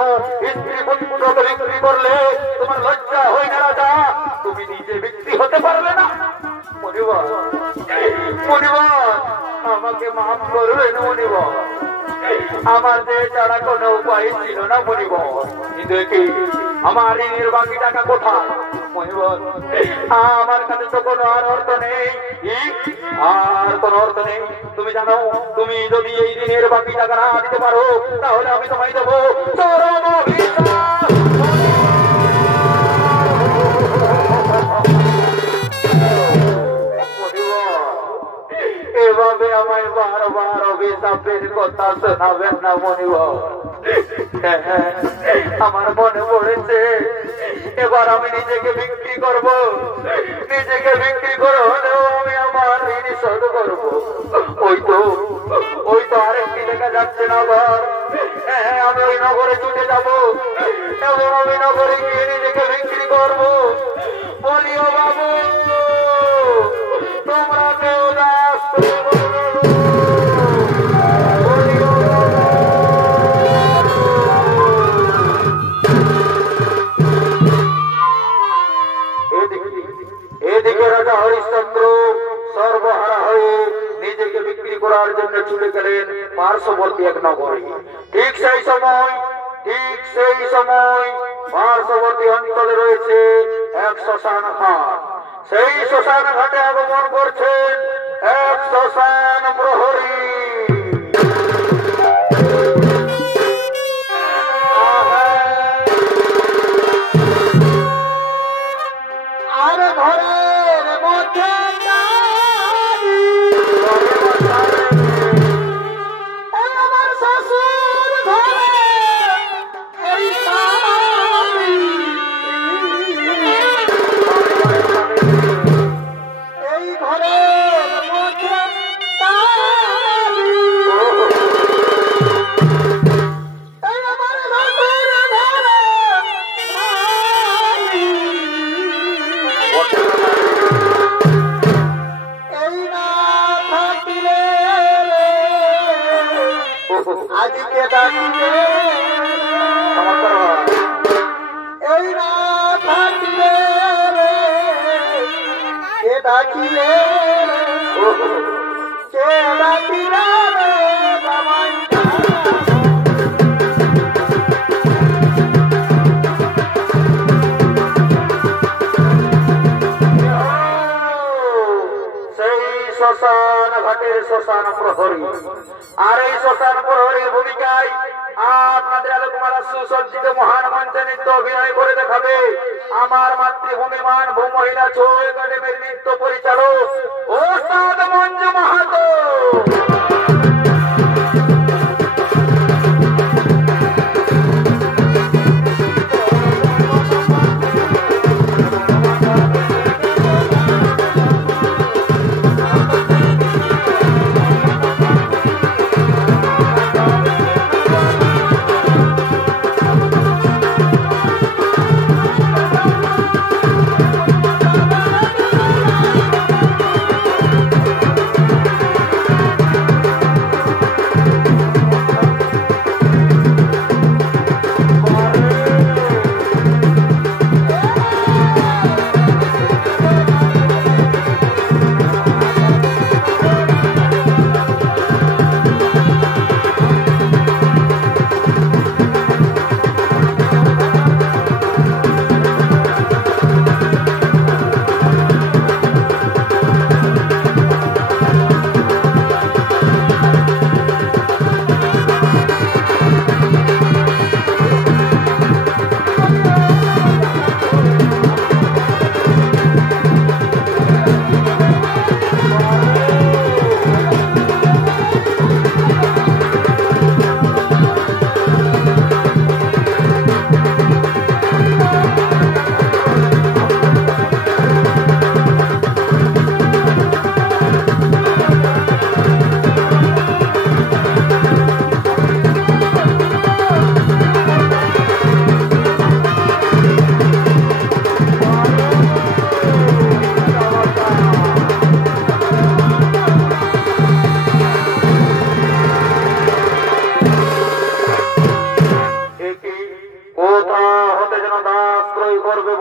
স্ত্রী পুত্রকে বিক্রি করলে তোমার লজ্জা হয় না রাজা? তুমি নিজে বিক্রি হতে পারবে না? মনিবর মনিবর আমাকে মাফ করবেন মনিবর, আমার যে ছাড়া কোনো উপায় ছিল না মনিবর। দেখি আমার ঋণের বাকি টাকা কোথায় মনিবর? আমার কাছে তো কোনো আর অর্থ নেই, আর কোন অর্থ নেই। তুমি জানো, তুমি যদি এই ঋণের বাকি টাকা না দিতে পারো তাহলে আমি তোমায় দেবো চরম অভিশাপ। এভাবে আমায় বারবার অভিশাপের কথা শোনাবেন না মনিবর। আমার মনে পড়েছে এবার আমি নিজেকে বিক্রি করব, নিজেকে বিক্রি করে হলেও আমি আমার ঋণ শোধ করবো। ওই তো আরেকটি দেখা যাচ্ছে নগর, আমি ওই নগরে ছুটে যাবো এবং আমি নগরে গিয়ে নিজেকে বিক্রি করবো। বলিও বাবু তোমরা কেউ দাস এদিকে রাজা হরিশ্চন্দ্র সর্বহারা হয়ে নিজেকে বিক্রি করার জন্য ছুটে গেলেন পার্শ্ববর্তী এক নগরে। ঠিক সেই সময় পার্শ্ববর্তী অঞ্চলে রয়েছে এক শ্মশান ঘাট। সেই শ্মশান ঘাটে আগমন করছেন এক শ্মশান প্রহরী। আর ঘরের মধ্যে আমার শ্বশুর ঘরে এই ঘরের মধ্যে আজকে ডাকিলে এই না থাকিলে কে ডাকিলে কে ডাকিলে শ্মশান ঘাটের শ্মশান প্রহরী। আর এই শ্মশান প্রহরীর ভূমিকায় আপনাদের আলোকমালা সুসজ্জিত মহান মঞ্চে নৃত্য অভিনয় করে দেখাবে আমার মাতৃভূমি মান ভূমহিলা ছৌ একাডেমির নৃত্য পরিচালক ওস্তাদ মঞ্জু মাহাতো।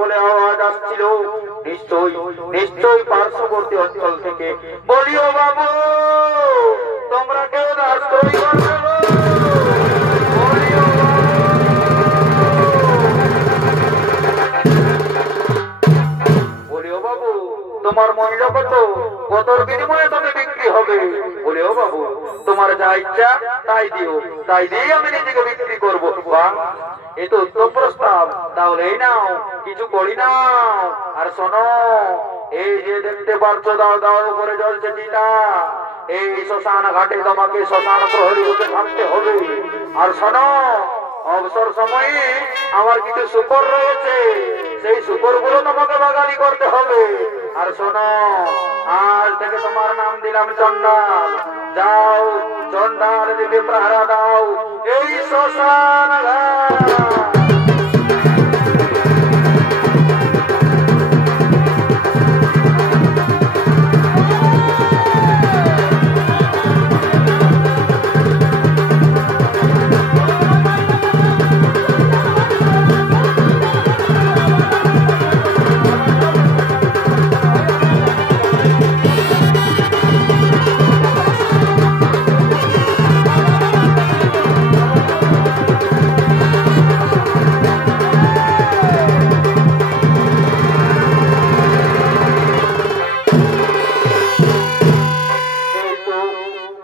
বলে আওয়াজ আসছিল। নিশ্চয়ই পার্শ্ববর্তী অঞ্চল থেকে। বলিও বাবু, তোমরা কেউ দাস করিও না গো। বলিও বাবু, তোমার মূল্য কতর বিনিময়ে তুমি বিক্রি হবে? বলিও বাবু, তোমার যা ইচ্ছা তাই দিও, তাই দিয়ে আমি নিজেকে বিক্রি করবো। এই তো উত্তম প্রস্তাব, তাহলে এই নাও, কিছু করি নাও। আর শোনো, এই যে দেখতে পাচ্ছ দাও দাও করে জ্বলছে চিতা, এই শ্মশান ঘাটে তোমাকে শ্মশান প্রহরী রূপে থাকতে হবে। আর শোনো, অবসর সময়ে আমার কিছু শুকর রয়েছে, সেই শুকর গুলো তোমাকে বাগানি করতে হবে। আর শোনো, আজ থেকে তোমার নাম দিলাম চন্ডাল। যাও, চন্ডাল দিকে প্রহারা দাও এই শ্মশান ঘাট।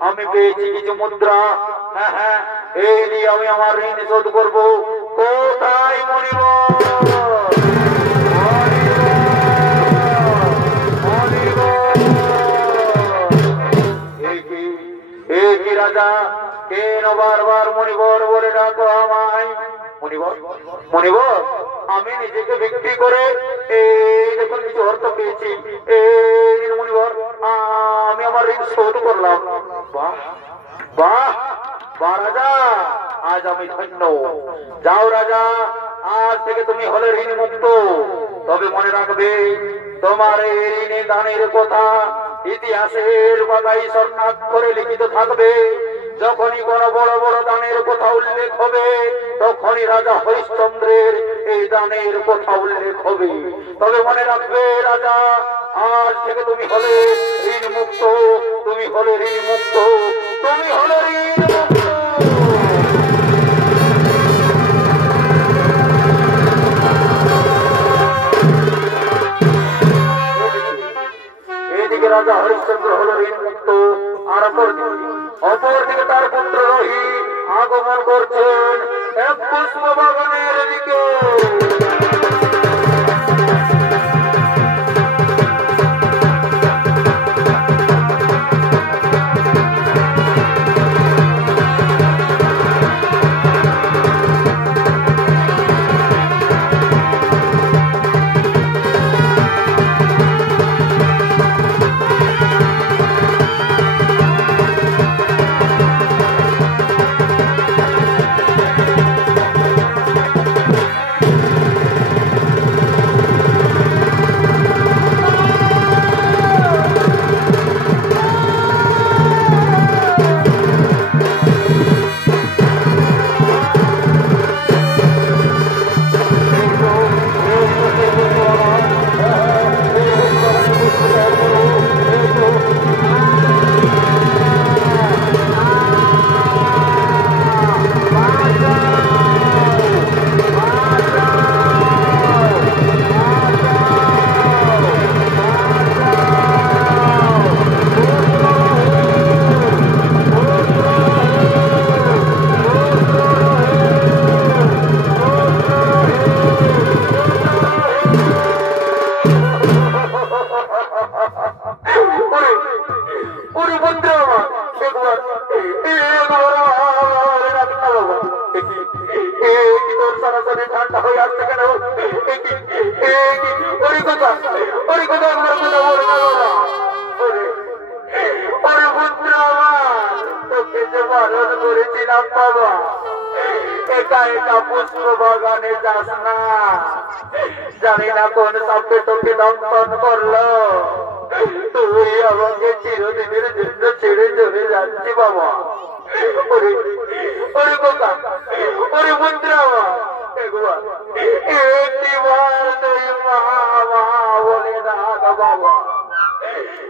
আমি পেয়েছি কিছু মুদ্রা, হ্যাঁ, এই দিয়ে আমি আমার ঋণ শোধ করবো। কোথায় মনিব? কি রাজা, কেন বারবার মনিবর বলে ডাকো আমায়? মনিবর, আমি নিজেকে বিক্রি করে এই দেখুন কিছু অর্থ পেয়েছি। এই মনিবর, আমি আমার ঋণ শোধ করলাম। বাহ বাহ বাহ রাজা, আজ আমি ধন্য। যাও রাজা, আজ থেকে তুমি হলে ঋণ মুক্ত। তবে মনে রাখবে, তোমার এই ঋণে দানের কথা ইতিহাসের পাতায় স্বর্ণাক্ষরে লিখিত থাকবে। যখনই কোনো বড় বড় দানের কথা উল্লেখ হবে, তখনই রাজা হরিশ্চন্দ্রের এই দানের কথা উল্লেখ হবে। তবে মনে রাখবে রাজা, আজ থেকে তুমি হলে ঋণ মুক্ত, তুমি হলে ঋণ মুক্ত, তুমি হলে ঋণ মুক্ত। এদিকে রাজা হরিশ্চন্দ্র হলো ঋণ মুক্ত, আর অপরদিকে তার পুত্র রহি আগমন করছেন এক পুষ্প বাগানের দিকে। পুষ্প বাগানে যাস না, জানি না কোন সাপে তোকে দংশন করলো। তুই আমাকে চিরদিনের জন্য ছেড়ে চলে যাচ্ছি বাবা। ওরে বোকা, ওরে বন্ধু, একবার তুই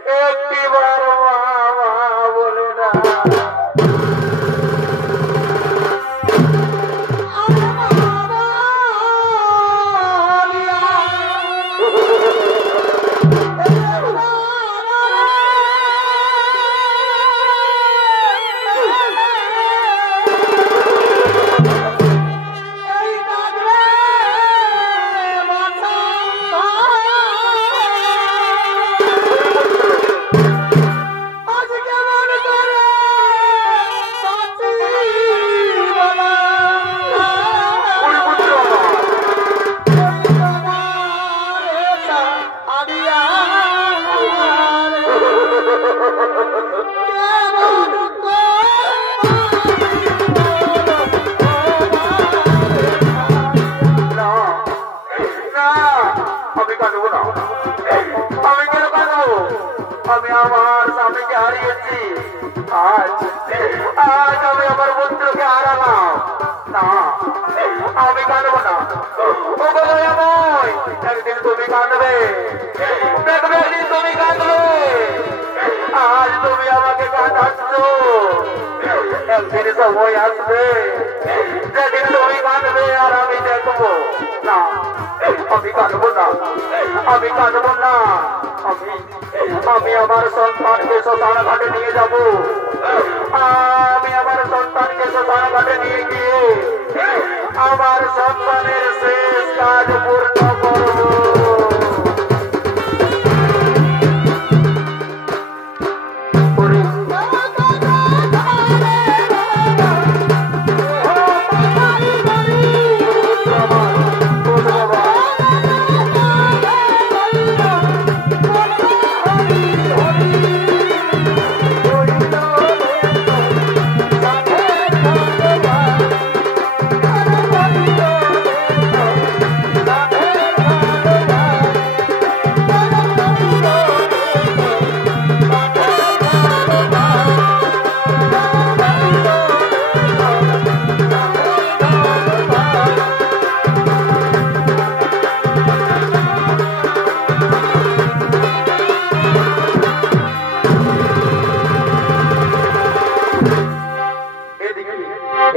একটিবার মা মা বলে না। আমি আমার স্বামীকে হারিয়েছি, আজ আমি আমার বন্ধুকে হারালাম। না, আমি কাঁদবো না। একদিন তুমি কাঁদবে, দেখবে একদিন তুমি কাঁদবে। আজ তুমি আমাকে কাঁদাচ্ছ, একদিন সময় আসবে যেদিন তুমি কাঁদবে আর আমি দেখবো। না, আমি কাঁদবো না, আমি কাঁদবো না। আমি আমার সন্তানকে শ্মশান ঘাটে নিয়ে যাব। আমি আমার সন্তানকে শ্মশান ঘাটে নিয়ে গিয়ে আমার সন্তানের শেষ কাজ পূর্ণ করব।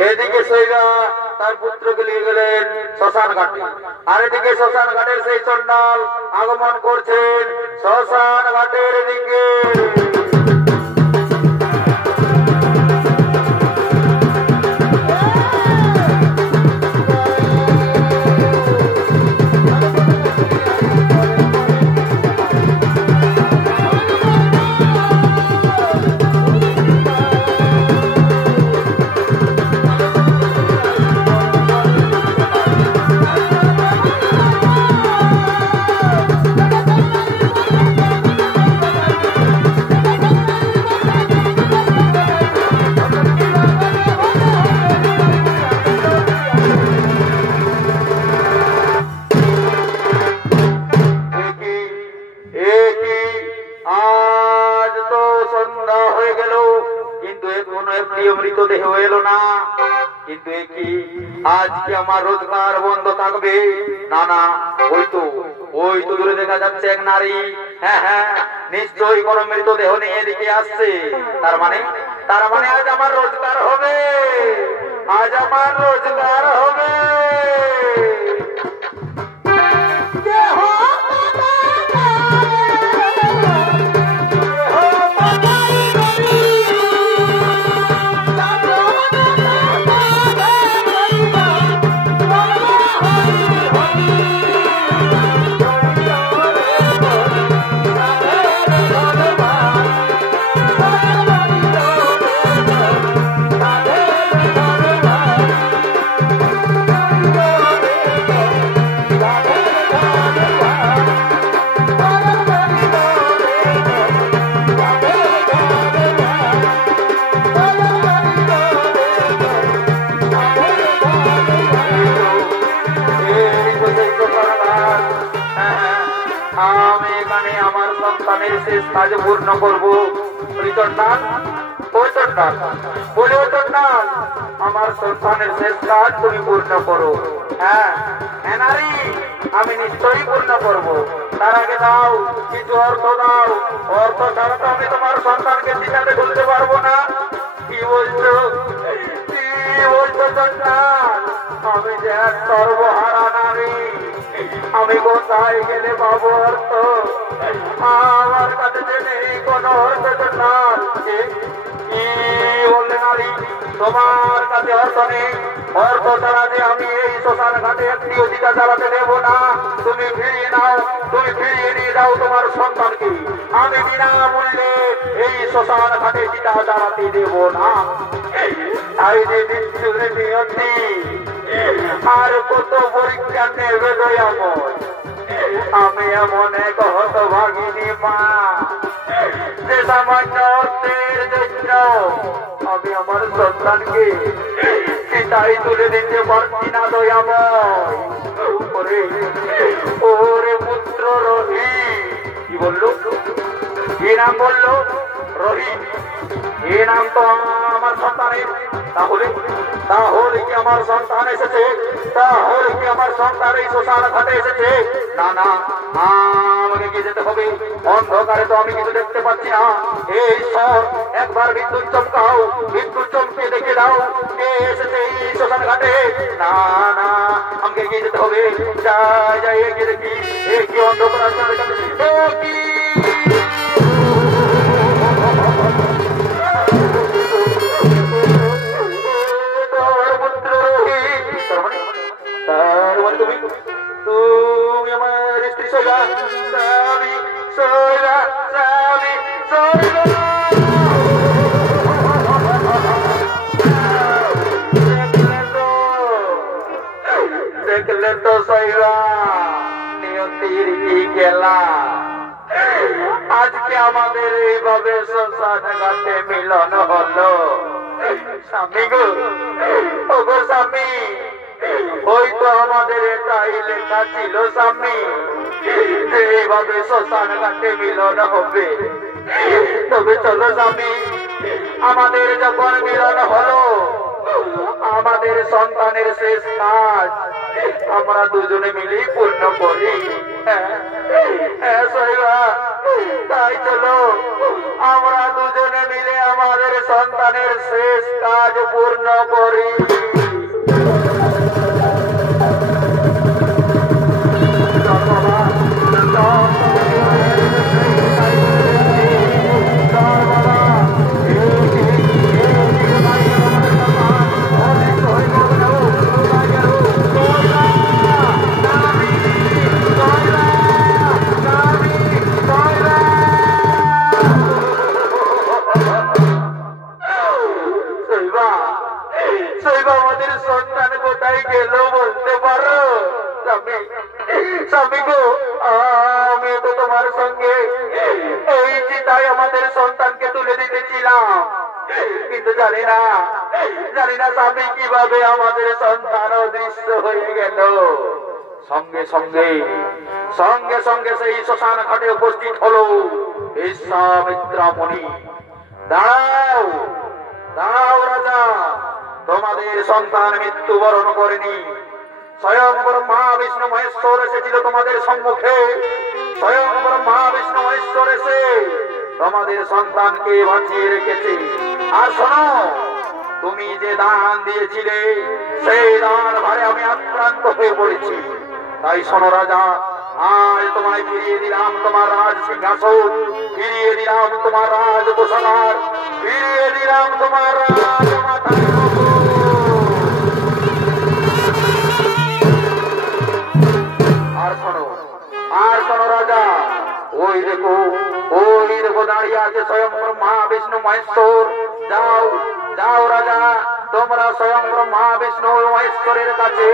এদিকে সৈরা তার পুত্রকে নিয়ে গেলেন শ্মশান ঘাটে, আর এদিকে শ্মশান ঘাটের সেই চন্ডাল আগমন করছেন শ্মশান ঘাটের দিকে। মৃতদেহ এলো না, কিন্তু আজকে আমার রোজগার বন্ধ থাকবে? না না, ওই তো দূরে দেখা যাচ্ছে এক নারী। হ্যাঁ হ্যাঁ, নিশ্চয়ই কোন মৃতদেহ নিয়ে এদিকে আসছে। তার মানে আজ আমার রোজগার হবে, আজ আমার রোজগার হবে। আমি এখানে আমার সন্তানের শেষ কাজ পূর্ণ করবো। আমার সন্তানের শেষ কাজ তুমি পূর্ণ করো। হ্যাঁ নারী, আমি নিশ্চয়ই পূর্ণ করবো। তার আগে দাও, কিছু অর্থ দাও। অর্থ ছাড়া তো আমি তোমার সন্তানকে চিতাতে তুলতে পারবো না। কি বলছো, কি বলছো সন্তান? আমি যে এক সর্বহারা নারী, আমি কোথায় গেলে পাবো অর্থ? আমার কাছে যে নেই কোনো অর্থ। সন্তান কি বললে নারী, তোমার কাছে অর্থ নেই? অর্থ ছাড়া যে আমি এই শ্মশান ঘাটে একটিও চিতা চালাতে দেব না। তুমি ফিরিয়ে নাও, তুমি ফিরিয়ে নিয়ে যাও তোমার সন্তানকে। আমি বিনামূল্যে এই শ্মশান ঘাটে চিতা চালাতে দেব না। তাই যে মৃত্যুর নিয়তি, আর কত পরীক্ষা নেবে দয়াময়। আমি এমন এক হতভাগিনী মা, যে সামান্য অর্থের জন্য আমি আমার সন্তানকে চিতাই তুলে দিতে পারছি না দয়াময়। ওরে পুত্র রহি, কি বললো, কি নাম বললো? রহি, এ নাম তো আমার সন্তানের। তাহলে তাহলে কি আমার সন্তান এসেছে? তাহলে কি আমার সন্তান এই শ্মশান ঘাটে এসেছে? না না, আমাকে কি যেতে হবে? অন্ধকারে তো আমি কিছু দেখতে পাচ্ছি না। এই ঈশ্বর, একবার বিদ্যুৎ চমকাও, বিদ্যুৎ চমকে দেখে দাও কে এসেছে এই শ্মশান ঘাটে। না না, আমাকে এগিয়ে যেতে হবে। যাই যাই, এগিয়ে দেখি এ কি অন্ধকার আসলে কি। তুমি আমার স্ত্রী সইলা, স্বামী সইলা, স্বামী সইলা। দেখলে তো সইলা নিয়তির কি গেলা। আজকে আমাদের এইভাবে শ্মশান ঘাটে মিলন হলো। স্বামী গো, ও গো স্বামী, ওই তো আমাদের এটাই লেখা ছিল স্বামী, যে এইভাবে শ্মশান ঘাটে মিলন হবে। তবে চলো স্বামী, আমাদের যখন মিলন হলো, আমাদের সন্তানের শেষ কাজ আমরা দুজনে মিলেই পূর্ণ করি। তাই চলো, আমরা দুজনে মিলে আমাদের সন্তানের শেষ কাজ পূর্ণ করি। আমাদের সন্তান কোথায় গেল বলতে পারো? স্বামী গো, আমি তো তোমার সঙ্গে এই চিতায় আমাদের সন্তানকে তুলে দিতেছিলাম, কিন্তু জানি না স্বামী কিভাবে আমাদের সন্তান অদৃশ্য হয়ে গেল। সঙ্গে সঙ্গে সঙ্গে সঙ্গে সেই শ্মশান ঘাটে উপস্থিত হলো বিশ্বামিত্রা মুনি। দাঁড়াও দাঁড়াও রাজা, তোমাদের সন্তান মৃত্যুবরণ করেনি। স্বয়ং ব্রহ্মা বিষ্ণু মহেশ্বর এসেছিল তোমাদের সম্মুখে। স্বয়ং ব্রহ্মা বিষ্ণু মহেশ্বর এসে তোমাদের সন্তানকে বাঁচিয়ে রেখেছে। আর শোনো, তুমি যে দান দিয়েছিলে সেই দান ভারে আমি আক্রান্ত হয়ে পড়েছি। তাই শোনো রাজা, আজ তোমায় ফিরিয়ে দিলাম তোমার রাজ সিংহাসন, ফিরিয়ে দিলাম তোমার রাজ কোষাগার, ফিরিয়ে দিলাম তোমার রাজ মাথা। আর শোনো রাজা, ওই দেখো দাঁড়িয়ে আছে স্বয়ং ব্রহ্মা বিষ্ণু মহেশ্বর। যাও যাও রাজা, তোমরা স্বয়ং ব্রহ্মা বিষ্ণু মহেশ্বরের কাছে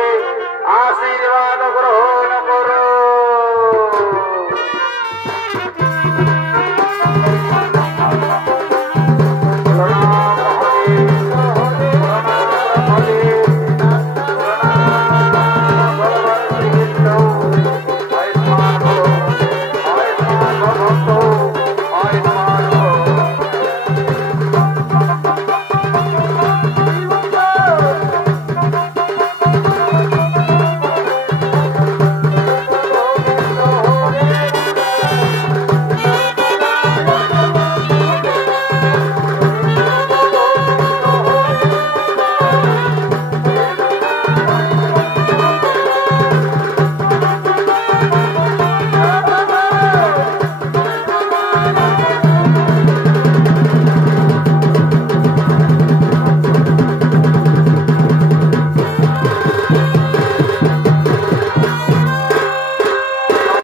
আশীর্বাদ গ্রহণ করো।